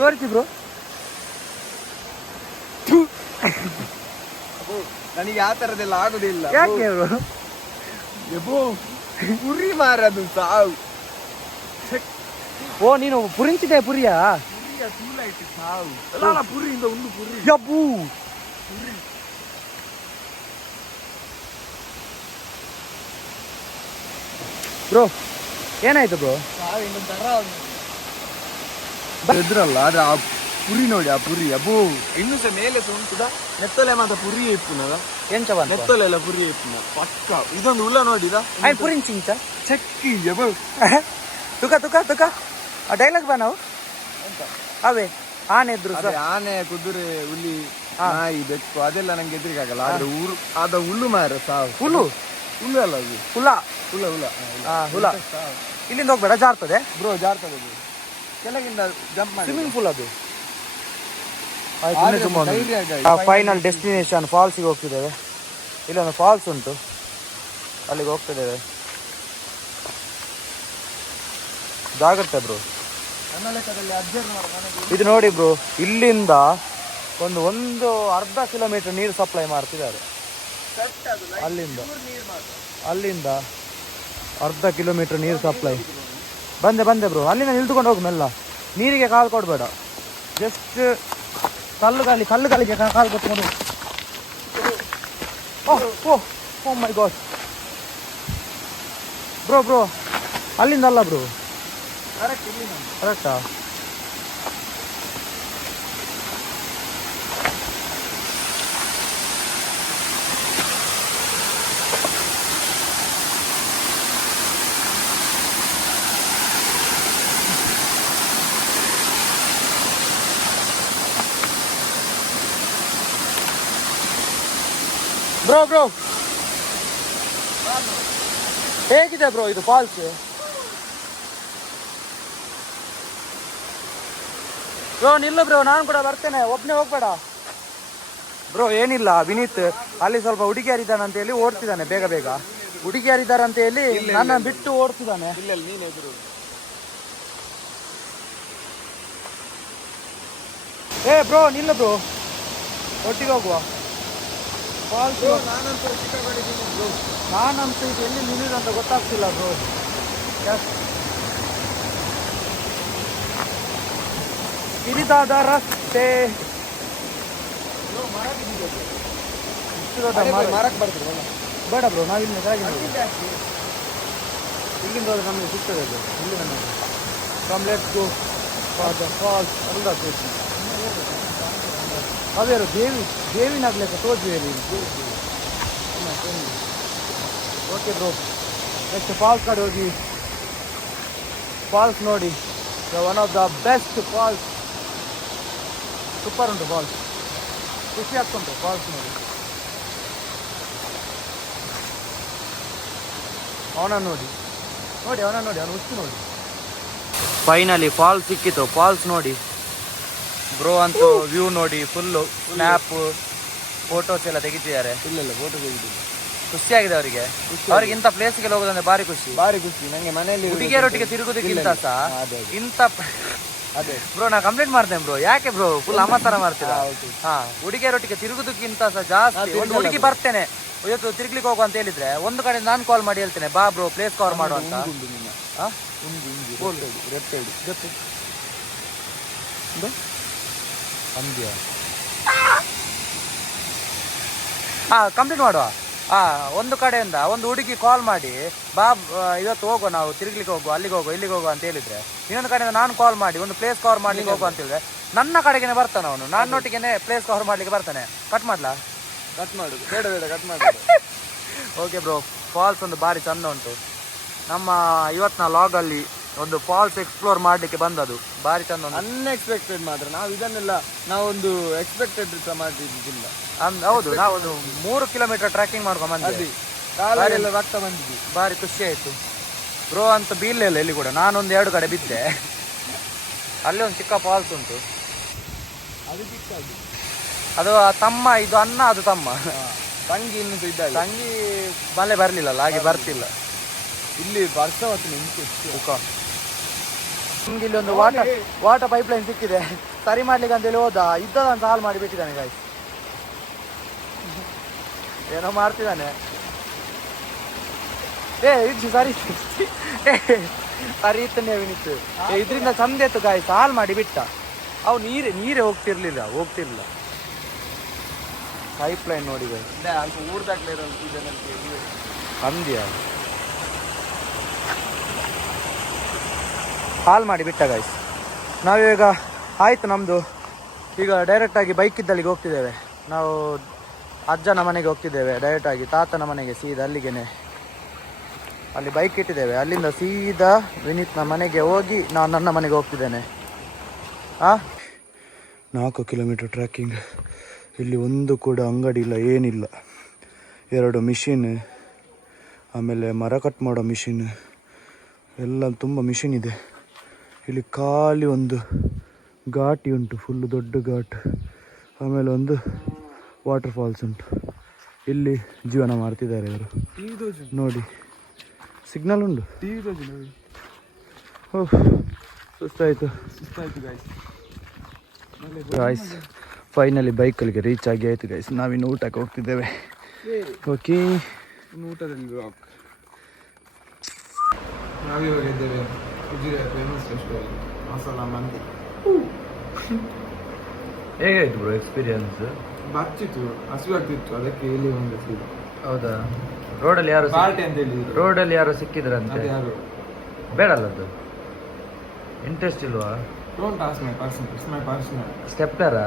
ತೋರಿಸಿ ಬ್ರೋ. ನನಗೆ ಆ ತರದೆಲ್ಲ ಆಗುದಿಲ್ಲ. ಯಾಕೆ ಪುರಿ ಮಾರದು ಸಾವು. ಓ ನೀನು ಪುರಿಂಚಿದೆ ಪುರಿಯಾ? ಸಾವು ಪುರಿಯಿಂದ ಒಂದು ಪುರಿ ಯಬ್ಬು. ಬ್ರೋ ಏನಾಯ್ತು ಬ್ರೋ? ಎದ್ರಲ್ಲ ಆದ್ರೆ ಆ ಪುರಿ ನೋಡಿ, ಆ ಪುರಿ ಅಬ್ಬೋ ಇನ್ನು ಸಹ ಮೇಲೆ ಸಹ ಉಂಟುದ. ನೆತ್ತಲೆ ಮಾತ್ರ ಪುರಿ ಇಪ್ಪುನದ, ಎಂಚವ ನೆತ್ತಲೆಲ್ಲ ಪುರಿ ಇಪ್ಪುನ ಪಕ್ಕ. ಇದೊಂದು ಉಲ್ಲ ನೋಡಿದ ಪುರಿಂಚಿಂಚ ಚಕ್ಕಿ ತುಕ ತುಕ ತುಕ ಆ ಡೈಲಾಗ್ ಬಾ ನಾವು ಅವೇ ಆನೆ ಇದ್ರು ಸರ್. ಆನೆ, ಕುದುರೆ, ಹುಲಿ, ನಾಯಿ, ಬೆಕ್ಕು ಅದೆಲ್ಲ ನಂಗೆ ಎದುರಿಗೆ ಆಗಲ್ಲ. ಆದ್ರೆ ಅದ ಹುಲ್ಲು ಮಾರ ಸಾವು. ಹುಲ್ಲು ಹುಲ್ಲು ಅಲ್ಲ ಅದು ಹುಲ ಹುಲ ಹುಲ ಹುಲ. ಇಲ್ಲಿಂದ ಹೋಗ್ಬೇಡ, ಜಾರ್ತದೆ ಬ್ರೋ, ಜಾರ್ತದೆ ಕೆಳಗಿಂದ ಜಂಪ್ ಮಾಡಿ. ಸ್ವಿಮ್ಮಿಂಗ್ ಪೂಲ್ ಅದು. ಫೈನಲ್ ಡೆಸ್ಟಿನೇಷನ್ ಫಾಲ್ಸಿಗೆ ಹೋಗ್ತಿದ್ದೇವೆ. ಇಲ್ಲೊಂದು ಫಾಲ್ಸ್ ಉಂಟು, ಅಲ್ಲಿಗೆ ಹೋಗ್ತಿದ್ದೇವೆ. ಜಾಗ್ರತೆ ಬ್ರೋ. ಇದು ನೋಡಿ ಬ್ರೋ, ಇಲ್ಲಿಂದ ಒಂದು ಅರ್ಧ ಕಿಲೋಮೀಟರ್ ನೀರು ಸಪ್ಲೈ ಮಾಡ್ತಿದ್ದಾರೆ. ಅಲ್ಲಿಂದ ಅರ್ಧ ಕಿಲೋಮೀಟರ್ ನೀರು ಸಪ್ಲೈ. ಬಂದೆ ಬ್ರೋ, ಅಲ್ಲಿಂದ ನಿಲ್ದುಕೊಂಡು ಹೋಗು ಮೆಲ್ಲ. ನೀರಿಗೆ ಕಾಲು ಕೊಡಬೇಡ, ಜಸ್ಟ್ ಕಲ್ಲುಗಾಲಿಗೆ ಕಾಲು ಕೊಟ್ಕೊಂಡು. ಓ ಮೈ ಗಾಡ್ ಬ್ರೋ, ಅಲ್ಲಿಂದ ಅಲ್ಲ ಬ್ರೋ, ಕರೆಕ್ಟಾ? ಬ್ರೋ ಹೇಗಿದೆ ಬ್ರೋ ಇದು ಫಾಲ್ಸ್? ಬ್ರೋ ನಿಲ್ಲ ಬ್ರೋ, ನಾನು ಕೂಡ ಬರ್ತೇನೆ, ಒಬ್ಬನೇ ಹೋಗ್ಬೇಡ ಬ್ರೋ. ಏನಿಲ್ಲ, ವಿನೀತ್ ಅಲ್ಲಿ ಸ್ವಲ್ಪ ಹುಡುಗಿಯರಿದ್ದಾನಂತ ಹೇಳಿ ಓಡ್ತಿದ್ದಾನೆ ಬೇಗ. ಹುಡುಗಿಯರಿದ್ದಾರಂತ ಹೇಳಿ ನನ್ನ ಬಿಟ್ಟು ಓಡ್ತಿದ್ದಾನೆ. ಏ ಬ್ರೋ ನಿಲ್ಲ ಬ್ರೋ, ಒಟ್ಟಿಗೆ ಹೋಗುವ ಫಾಲ್ಸ್. ನಾನಂತೂ ಇದು ಎಲ್ಲಿ ನಿಲ್ಲುದಂತ ಗೊತ್ತಾಗ್ತಿಲ್ಲ ಬ್ರೋ. ಕಿರಿದಾದ ರಸ್ತೆ, ಬೇಡ ಬ್ರೋ, ನಾವಿಲ್ಲಿ ಕೆಳಗೆ ಇಲ್ಲಿಂದ ಹೋದ್ರೆ ನಮಗೆ ಸಿಗ್ತದೆ ಅದು ಇಲ್ಲಿಂದ ನೋಡಿ from let's go for the falls ಎಲ್ಲ ತೋರಿಸಿ ಅವೇರು ದೇವಿನಾಗ್ಲಿಕ್ಕೆ ತೋರಿಸಿ ಓಕೆ ಬ್ರೋ ನೆಕ್ಸ್ಟ್ ಫಾಲ್ಸ್ ಕಡೆ ಹೋಗಿ ಫಾಲ್ಸ್ ನೋಡಿ one of the best falls super ಉಂಟು ಫಾಲ್ಸ್ ಖುಷಿ ಆಗ್ತುಂಟು ಫಾಲ್ಸ್ ನೋಡಿ ಅವನ ನೋಡಿ ಅವನು ಹುಚ್ಚು ನೋಡಿ ಫೈನಲಿ ಫಾಲ್ಸ್ ಸಿಕ್ಕಿತು ಫಾಲ್ಸ್ ನೋಡಿ ಬ್ರೋ ಅಂತೂ ವ್ಯೂ ನೋಡಿ ಫುಲ್ಲು ಸ್ನ್ಯಾಪ್ ಫೋಟೋಸ್ ಎಲ್ಲ ತೆಗಿತಿದ್ದಾರೆ ಇಲ್ಲ ಫೋಟೋ ತೆಗಿತೀವಿ ಖುಷಿಯಾಗಿದೆ ಅವರಿಗೆ ಇಂಥ ಪ್ಲೇಸ್ಗೆಲ್ಲ ಹೋಗೋದಂದ್ರೆ ಭಾರಿ ಖುಷಿ ನಂಗೆ ಮನೆಯಲ್ಲಿ ಹುಡುಗಿಯರೊಟ್ಟಿಗೆ ತಿರುಗೋದಕ್ಕಿಂತ ಸಹ ಇಂಥ ಅದೇ ಬ್ರೋ ನಾ ಕಂಪ್ಲೇಂಟ್ ಮಾಡ್ತೇನೆ ಬ್ರೋ ಯಾಕೆ ಬ್ರೋ ಫುಲ್ ಅಮತರ ಮಾಡ್ತೀರಾ ಹಾ ಹುಡುಗಿಯರೊಟ್ಟಿಗೆ ತಿರುಗುದಕ್ಕಿಂತ ಸಹ ಜಾಸ್ತಿ ಒಂದು ಹುಡುಗಿ ಬರ್ತೇನೆ ಇವತ್ತು ತಿರ್ಗ್ಲಿಕ್ಕೆ ಹೋಗು ಅಂತ ಹೇಳಿದ್ರೆ ಒಂದು ಕಡೆ ನಾನು ಕಾಲ್ ಮಾಡಿ ಹೇಳ್ತೇನೆ ಬಾ ಬ್ರೋ ಪ್ಲೇಸ್ ಕವರ್ ಮಾಡು ಅಂತ ಕಂಪ್ಲೀಟ್ ಮಾಡುವ ಒಂದು ಕಡೆಯಿಂದ ಒಂದು ಹುಡುಗಿ ಕಾಲ್ ಮಾಡಿ ಬಾ ಇವತ್ತು ಹೋಗುವ ನಾವು ತಿರ್ಗ್ಲಿಕ್ಕೆ ಹೋಗುವ ಅಲ್ಲಿಗೆ ಹೋಗುವ ಇಲ್ಲಿಗೆ ಹೋಗುವ ಅಂತ ಹೇಳಿದ್ರೆ ಇನ್ನೊಂದು ಕಡೆಯಿಂದ ನಾನು ಕಾಲ್ ಮಾಡಿ ಒಂದು ಪ್ಲೇಸ್ ಕವರ್ ಮಾಡ್ಲಿಕ್ಕೆ ಹೋಗುವ ಅಂತ ಹೇಳಿದ್ರೆ ನನ್ನ ಕಡೆಗೇನೆ ಬರ್ತಾನೆ ಅವನು ನನ್ನೊಟ್ಟಿಗೆ ಪ್ಲೇಸ್ ಕವರ್ ಮಾಡ್ಲಿಕ್ಕೆ ಬರ್ತಾನೆ ಕಟ್ ಮಾಡ್ಲಾ ಕಟ್ ಮಾಡು ಬೇಡ ಕಟ್ ಮಾಡು ಓಕೆ ಬ್ರೋ ಫಾಲ್ಸ್ ಒಂದು ಭಾರಿ ಚಂದ ಉಂಟು ನಮ್ಮ ಇವತ್ತಿನ ಲಾಗಲ್ಲಿ ಒಂದು ಫಾಲ್ಸ್ ಎಕ್ಸ್ಪ್ಲೋರ್ ಮಾಡಲಿಕ್ಕೆ ಬಂದದು ಭಾರಿ ಚಂದ ಉಂಟು ಅನ್ಎಕ್ಸ್ಪೆಕ್ಟೆಡ್ ಮಾತ್ರ ನಾವು ಇದನ್ನೆಲ್ಲ ನಾವೊಂದು ಎಕ್ಸ್ಪೆಕ್ಟೆಡ್ ಮಾಡಿದ್ದಿಲ್ಲ ಹೌದು ನಾವೊಂದು 3 ಕಿಲೋಮೀಟರ್ ಟ್ರೆಕ್ಕಿಂಗ್ ಮಾಡ್ಕೊಂಡು ಬಂದ್ವಿ ಕಾಲೆಲ್ಲ ರಕ್ತ ಬಂದಿದ್ವಿ ಭಾರಿ ಖುಷಿ ಆಯಿತು ಬ್ರೋ ಅಂತ ಬೀಳಲಿಲ್ಲ ಎಲ್ಲಿ ಕೂಡ ನಾನೊಂದು 2 ಕಡೆ ಬಿದ್ದೆ ಅಲ್ಲಿ ಒಂದು ಚಿಕ್ಕ ಫಾಲ್ಸ್ ಉಂಟು ಅದು ತಮ್ಮ ಇದು ಅಣ್ಣ ಅದು ತಮ್ಮ ತಂಗಿ ಇನ್ನು ಇದ್ದಾಳೆ ತಂಗಿ ಮಳೆ ಬರಲಿಲ್ಲಲ್ಲ ಹಾಗೆ ಬರ್ತಿಲ್ಲ ಇಲ್ಲಿ ವರ್ಷ ಹೊತ್ತು ನಿಮ್ಗೆ ಇಲ್ಲಿ ಒಂದು ವಾಟರ್ ಪೈಪ್ ಲೈನ್ ಸಿಕ್ಕಿದೆ ಸರಿ ಮಾಡ್ಲಿಕ್ಕೆ ಅಂತೇಳಿ ಹೋದ ಇದ್ದದಂತ ಹಾಳು ಮಾಡಿ ಬಿಟ್ಟಿದ್ದಾನೆ ಗಾಯ್ಸ್ ಏನೋ ಮಾಡ್ತಿದ್ದಾನೆ ಇಡ್ಸಿ ಸರಿ ಸರಿ ಇತ್ತನೇ ವಿನಿತ್ತು ಇದರಿಂದ ಚಂದ ಇತ್ತು ಗಾಯ್ಸ್ ಹಾಳು ಮಾಡಿ ಬಿಟ್ಟ ಅವು ನೀರೇ ಹೋಗ್ತಿರ್ಲಿಲ್ಲ ಪೈಪ್ ಲೈನ್ ನೋಡಿ ಅಂದ್ಯಾ ಹಾಲ್ ಮಾಡಿ ಬಿಟ್ಟ ಗಾಯ್ಸ್ ನಾವೀಗ ಆಯ್ತು ನಮ್ಮದು ಈಗ ಡೈರೆಕ್ಟಾಗಿ ಬೈಕ್ ಇದ್ದಲ್ಲಿಗೆ ಹೋಗ್ತಿದ್ದೇವೆ ನಾವು ಅಜ್ಜನ ಮನೆಗೆ ಹೋಗ್ತಿದ್ದೇವೆ ಡೈರೆಕ್ಟಾಗಿ ತಾತನ ಮನೆಗೆ ಸೀದಾ ಅಲ್ಲಿಗೇನೆ ಅಲ್ಲಿ ಬೈಕ್ ಇಟ್ಟಿದ್ದೇವೆ ಅಲ್ಲಿಂದ ಸೀದಾ ವಿನೀತ್ನ ಮನೆಗೆ ಹೋಗಿ ನಾನು ನನ್ನ ಮನೆಗೆ ಹೋಗ್ತಿದ್ದೇನೆ 4 ಕಿಲೋಮೀಟರ್ ಟ್ರ್ಯಾಕಿಂಗ್ ಇಲ್ಲಿ ಒಂದು ಕೂಡ ಅಂಗಡಿ ಇಲ್ಲ ಏನಿಲ್ಲ 2 ಮಿಷಿನ್ ಆಮೇಲೆ ಮರ ಕಟ್ ಮಾಡೋ ಮಿಷಿನ್ ಎಲ್ಲ ತುಂಬ ಮಿಷಿನ್ ಇದೆ ಇಲ್ಲಿ ಖಾಲಿ ಒಂದು ಘಾಟಿ ಉಂಟು ಫುಲ್ಲು ದೊಡ್ಡ ಘಾಟ್ ಆಮೇಲೆ ಒಂದು ವಾಟರ್ ಫಾಲ್ಸ್ ಉಂಟು ಇಲ್ಲಿ ಜೀವನ ಮಾಡ್ತಿದ್ದಾರೆ ಇವರು ನೋಡಿ ಸಿಗ್ನಲ್ ಉಂಟು ಸುಸ್ತಾಯಿತು ಗಾಯ್ಸ್ ಫೈನಲಿ ಬೈಕಲ್ಲಿಗೆ ರೀಚ್ ಆಗಿ ಆಯಿತು ಗೈಸ್ ನಾವಿನ್ನು ಊಟಕ್ಕೆ ಹೋಗ್ತಿದ್ದೇವೆ ಓಕೆ ಊಟದಲ್ಲಿ ನಾವಿವಾಗ ಇದ್ದೇವೆ ಉಜಿರೆ ಫೇಮಸ್ ರೆಸ್ಟೋರೆಂಟ್ ಮಸಾಲ ಮಂದಿ ಹೇಗಾಯ್ತು ಬ್ರೋ ಎಕ್ಸ್ಪೀರಿಯನ್ಸ್ ಬರ್ತಿತ್ತು ಹಸಿವಾಗ್ತಿತ್ತು ಅದಕ್ಕೆ ಇಲ್ಲಿ ಒಂದು ಹೌದಾ ರೋಡಲ್ಲಿ ಯಾರು ಪಾರ್ಟಿ ಅಂತ ಹೇಳಿ ರೋಡಲ್ಲಿ ಯಾರು ಸಿಕ್ಕಿದ್ರಂತೆ ಯಾರು ಬೇಡಲ್ಲ ಅದು ಇಂಟ್ರೆಸ್ಟ್ ಇಲ್ವಾ don't ask my person it's my personal ಸ್ಟೆಪ್ಟರಾ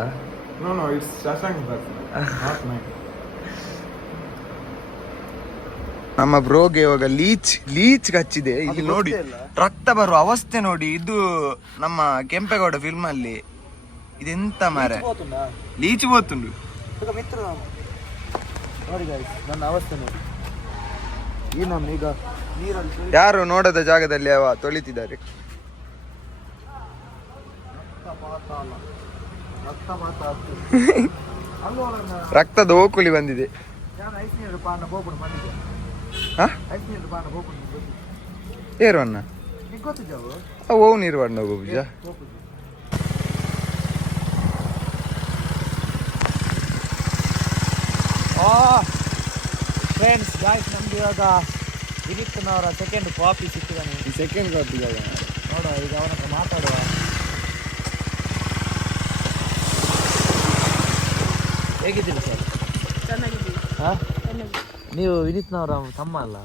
no it's Shashank person not my ನಮ್ಮ ಬ್ರೋಗೆ ಇವಾಗ ಲೀಚ್ ಹಚ್ಚಿದೆ ಇಲ್ಲಿ ನೋಡಿ ರಕ್ತ ಬರುವ ಅವಸ್ಥೆ ನೋಡಿ ಇದು ನಮ್ಮ ಕೆಂಪೇಗೌಡ ಫಿಲ್ಮ್ ಅಲ್ಲಿ ಇದೆಂತ ಮಾರ ಲೀಚ್ ಬೋತುಂಡು ನೋಡಿ ಗೈಸ್ ನನ್ನ ಅವಸ್ಥೆ ನೋಡಿ ಈ ನಮ್ಮ ಈಗ ನೀರಲ್ಲಿ ಯಾರು ನೋಡದ ಜಾಗದಲ್ಲಿ ಅವ ತೊಳಿತಿದ್ದಾರೆ ರಕ್ತದ ಓಕುಳಿ ಬಂದಿದೆ ಏರು ಅಣ್ಣ ಓ ನೀರು ಬಣ್ಣ ಗೋಬುಜ ಫ್ರೆಂಡ್ಸ್ ಗಾಯ್ಸ್ ನಮ್ಗೆ ಇವಾಗ ವಿನೀತ್ನವರ ಸೆಕೆಂಡ್ ಕಾಪಿ ಸಿಕ್ಕಿದ್ದಾನೆ ಸೆಕೆಂಡ್ ಕಾಪಿ ನೋಡುವ ಈಗ ಅವನ ಹತ್ರ ಮಾತಾಡುವ ಹೇಗಿದ್ದೀರಿ ಸರ್ ನೀವು ವಿನೀತ್ನವರ ತಮ್ಮ ಅಲ್ಲ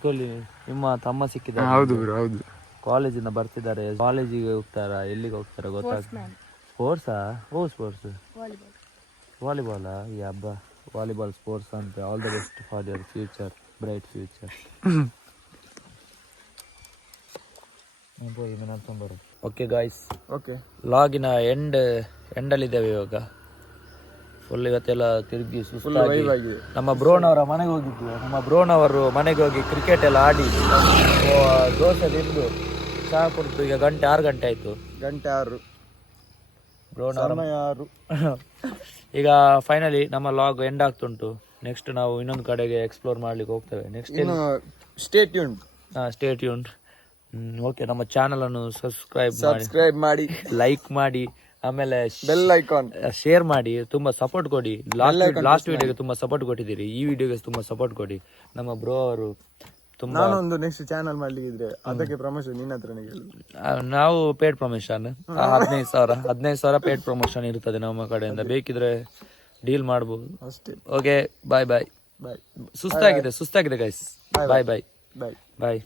ಇಟ್ಕೊಳ್ಳಿ, ನಿಮ್ಮ ತಮ್ಮ ಸಿಕ್ಕಿದ್ದಾರೆ. ಹೌದು ಬ್ರೋ ಹೌದು. ಕಾಲೇಜಿಂದ ಬರ್ತಿದ್ದಾರೆ. ಕಾಲೇಜಿಗೆ ಹೋಗ್ತಾರಾ, ಎಲ್ಲಿಗೆ ಹೋಗ್ತಾರಾ ಗೊತ್ತಾಗ್ತದೆ. ಸ್ಪೋರ್ಟ್ಸಾ? ಓ ಸ್ಪೋರ್ಟ್ಸ್, ವಾಲಿಬಾಲಾ? ಈ ಹಬ್ಬ ವಾಲಿಬಾಲ್ ಸ್ಪೋರ್ಟ್ಸ್ ಅಂತ. All the best for your future, bright future. Okay guys, okay ಲಾಗಿನ ಎಂಡಲ್ಲಿದ್ದೇವೆ ಇವಾಗ. ಫುಲ್ ಇವತ್ತೆಲ್ಲ ತಿರುಗಿ ಸುಸ್ತಾಗಿ ನಮ್ಮ ಬ್ರೋನವರ ಮನೆಗೆ ಹೋಗಿದ್ವಿ. ನಮ್ಮ ಬ್ರೋನವರು ಮನೆಗೆ ಹೋಗಿ ಕ್ರಿಕೆಟ್ ಎಲ್ಲ ಆಡಿ ದೋಸೆ ತಿಂದು ಚಹಾ ಕುಡಿದು ಈಗ 6 ಗಂಟೆ ಆಯ್ತು. ಗಂಟೆ 6 ಬ್ರೋನವರ 6 ಈಗ ಫೈನಲಿ ನಮ್ಮ ಲಾಗ್ ಎಂಡ್ ಆಗ್ತುಂಟು. ನೆಕ್ಸ್ಟ್ ನಾವು ಇನ್ನೊಂದು ಕಡೆಗೆ ಎಕ್ಸ್ಪ್ಲೋರ್ ಮಾಡ್ಲಿಕ್ಕೆ ಹೋಗ್ತೇವೆ. Next stay tuned. Stay tuned. Okay, ನಮ್ಮ ಚಾನಲ್ ಅನ್ನು ಸಬ್ಸ್ಕ್ರೈಬ್ ಮಾಡಿ, ಲೈಕ್ ಮಾಡಿ, ಆಮೇಲೆ ಬೆಲ್ ಐಕಾನ್ ಶೇರ್ ಮಾಡಿ, ತುಂಬಾ ಸಪೋರ್ಟ್ ಕೊಡಿ. ಲಾಸ್ಟ್ ವಿಡಿಯೋಗೆ ತುಂಬಾ ಸಪೋರ್ಟ್ ಕೊಟ್ಟಿದ್ದೀರಿ, ಈ ವಿಡಿಯೋಗೆ ತುಂಬಾ ಸಪೋರ್ಟ್ ಕೊಡಿ. ನಮ್ಮ ಬ್ರೋ ಅವರು ತುಂಬಾ, ನಾನೊಂದು ನೆಕ್ಸ್ಟ್ ಚಾನಲ್ ಮಾಡ್ಲಿಕ್ಕೆ ಅದಕ್ಕೆ ಪ್ರಮೋಷನ್ ನಿನ್ನ ಹತ್ರನೇ ನಾವು ಪೇಡ್ ಪ್ರಮೋಷನ್ 15,000 ಪೇಡ್ ಪ್ರಮೋಷನ್ ಇರ್ತದೆ ನಮ್ಮ ಕಡೆಯಿಂದ. ಬೇಕಿದ್ರೆ ಡೀಲ್ ಮಾಡಬಹುದು ಅಷ್ಟೇ. ಓಕೆ, ಬಾಯ್ ಬಾಯ್. ಬಾಯ್. ಸುಸ್ತಾಗಿದೆ ಗೈಸ್. ಬಾಯ್ ಬಾಯ್. ಬಾಯ್. ಬಾಯ್.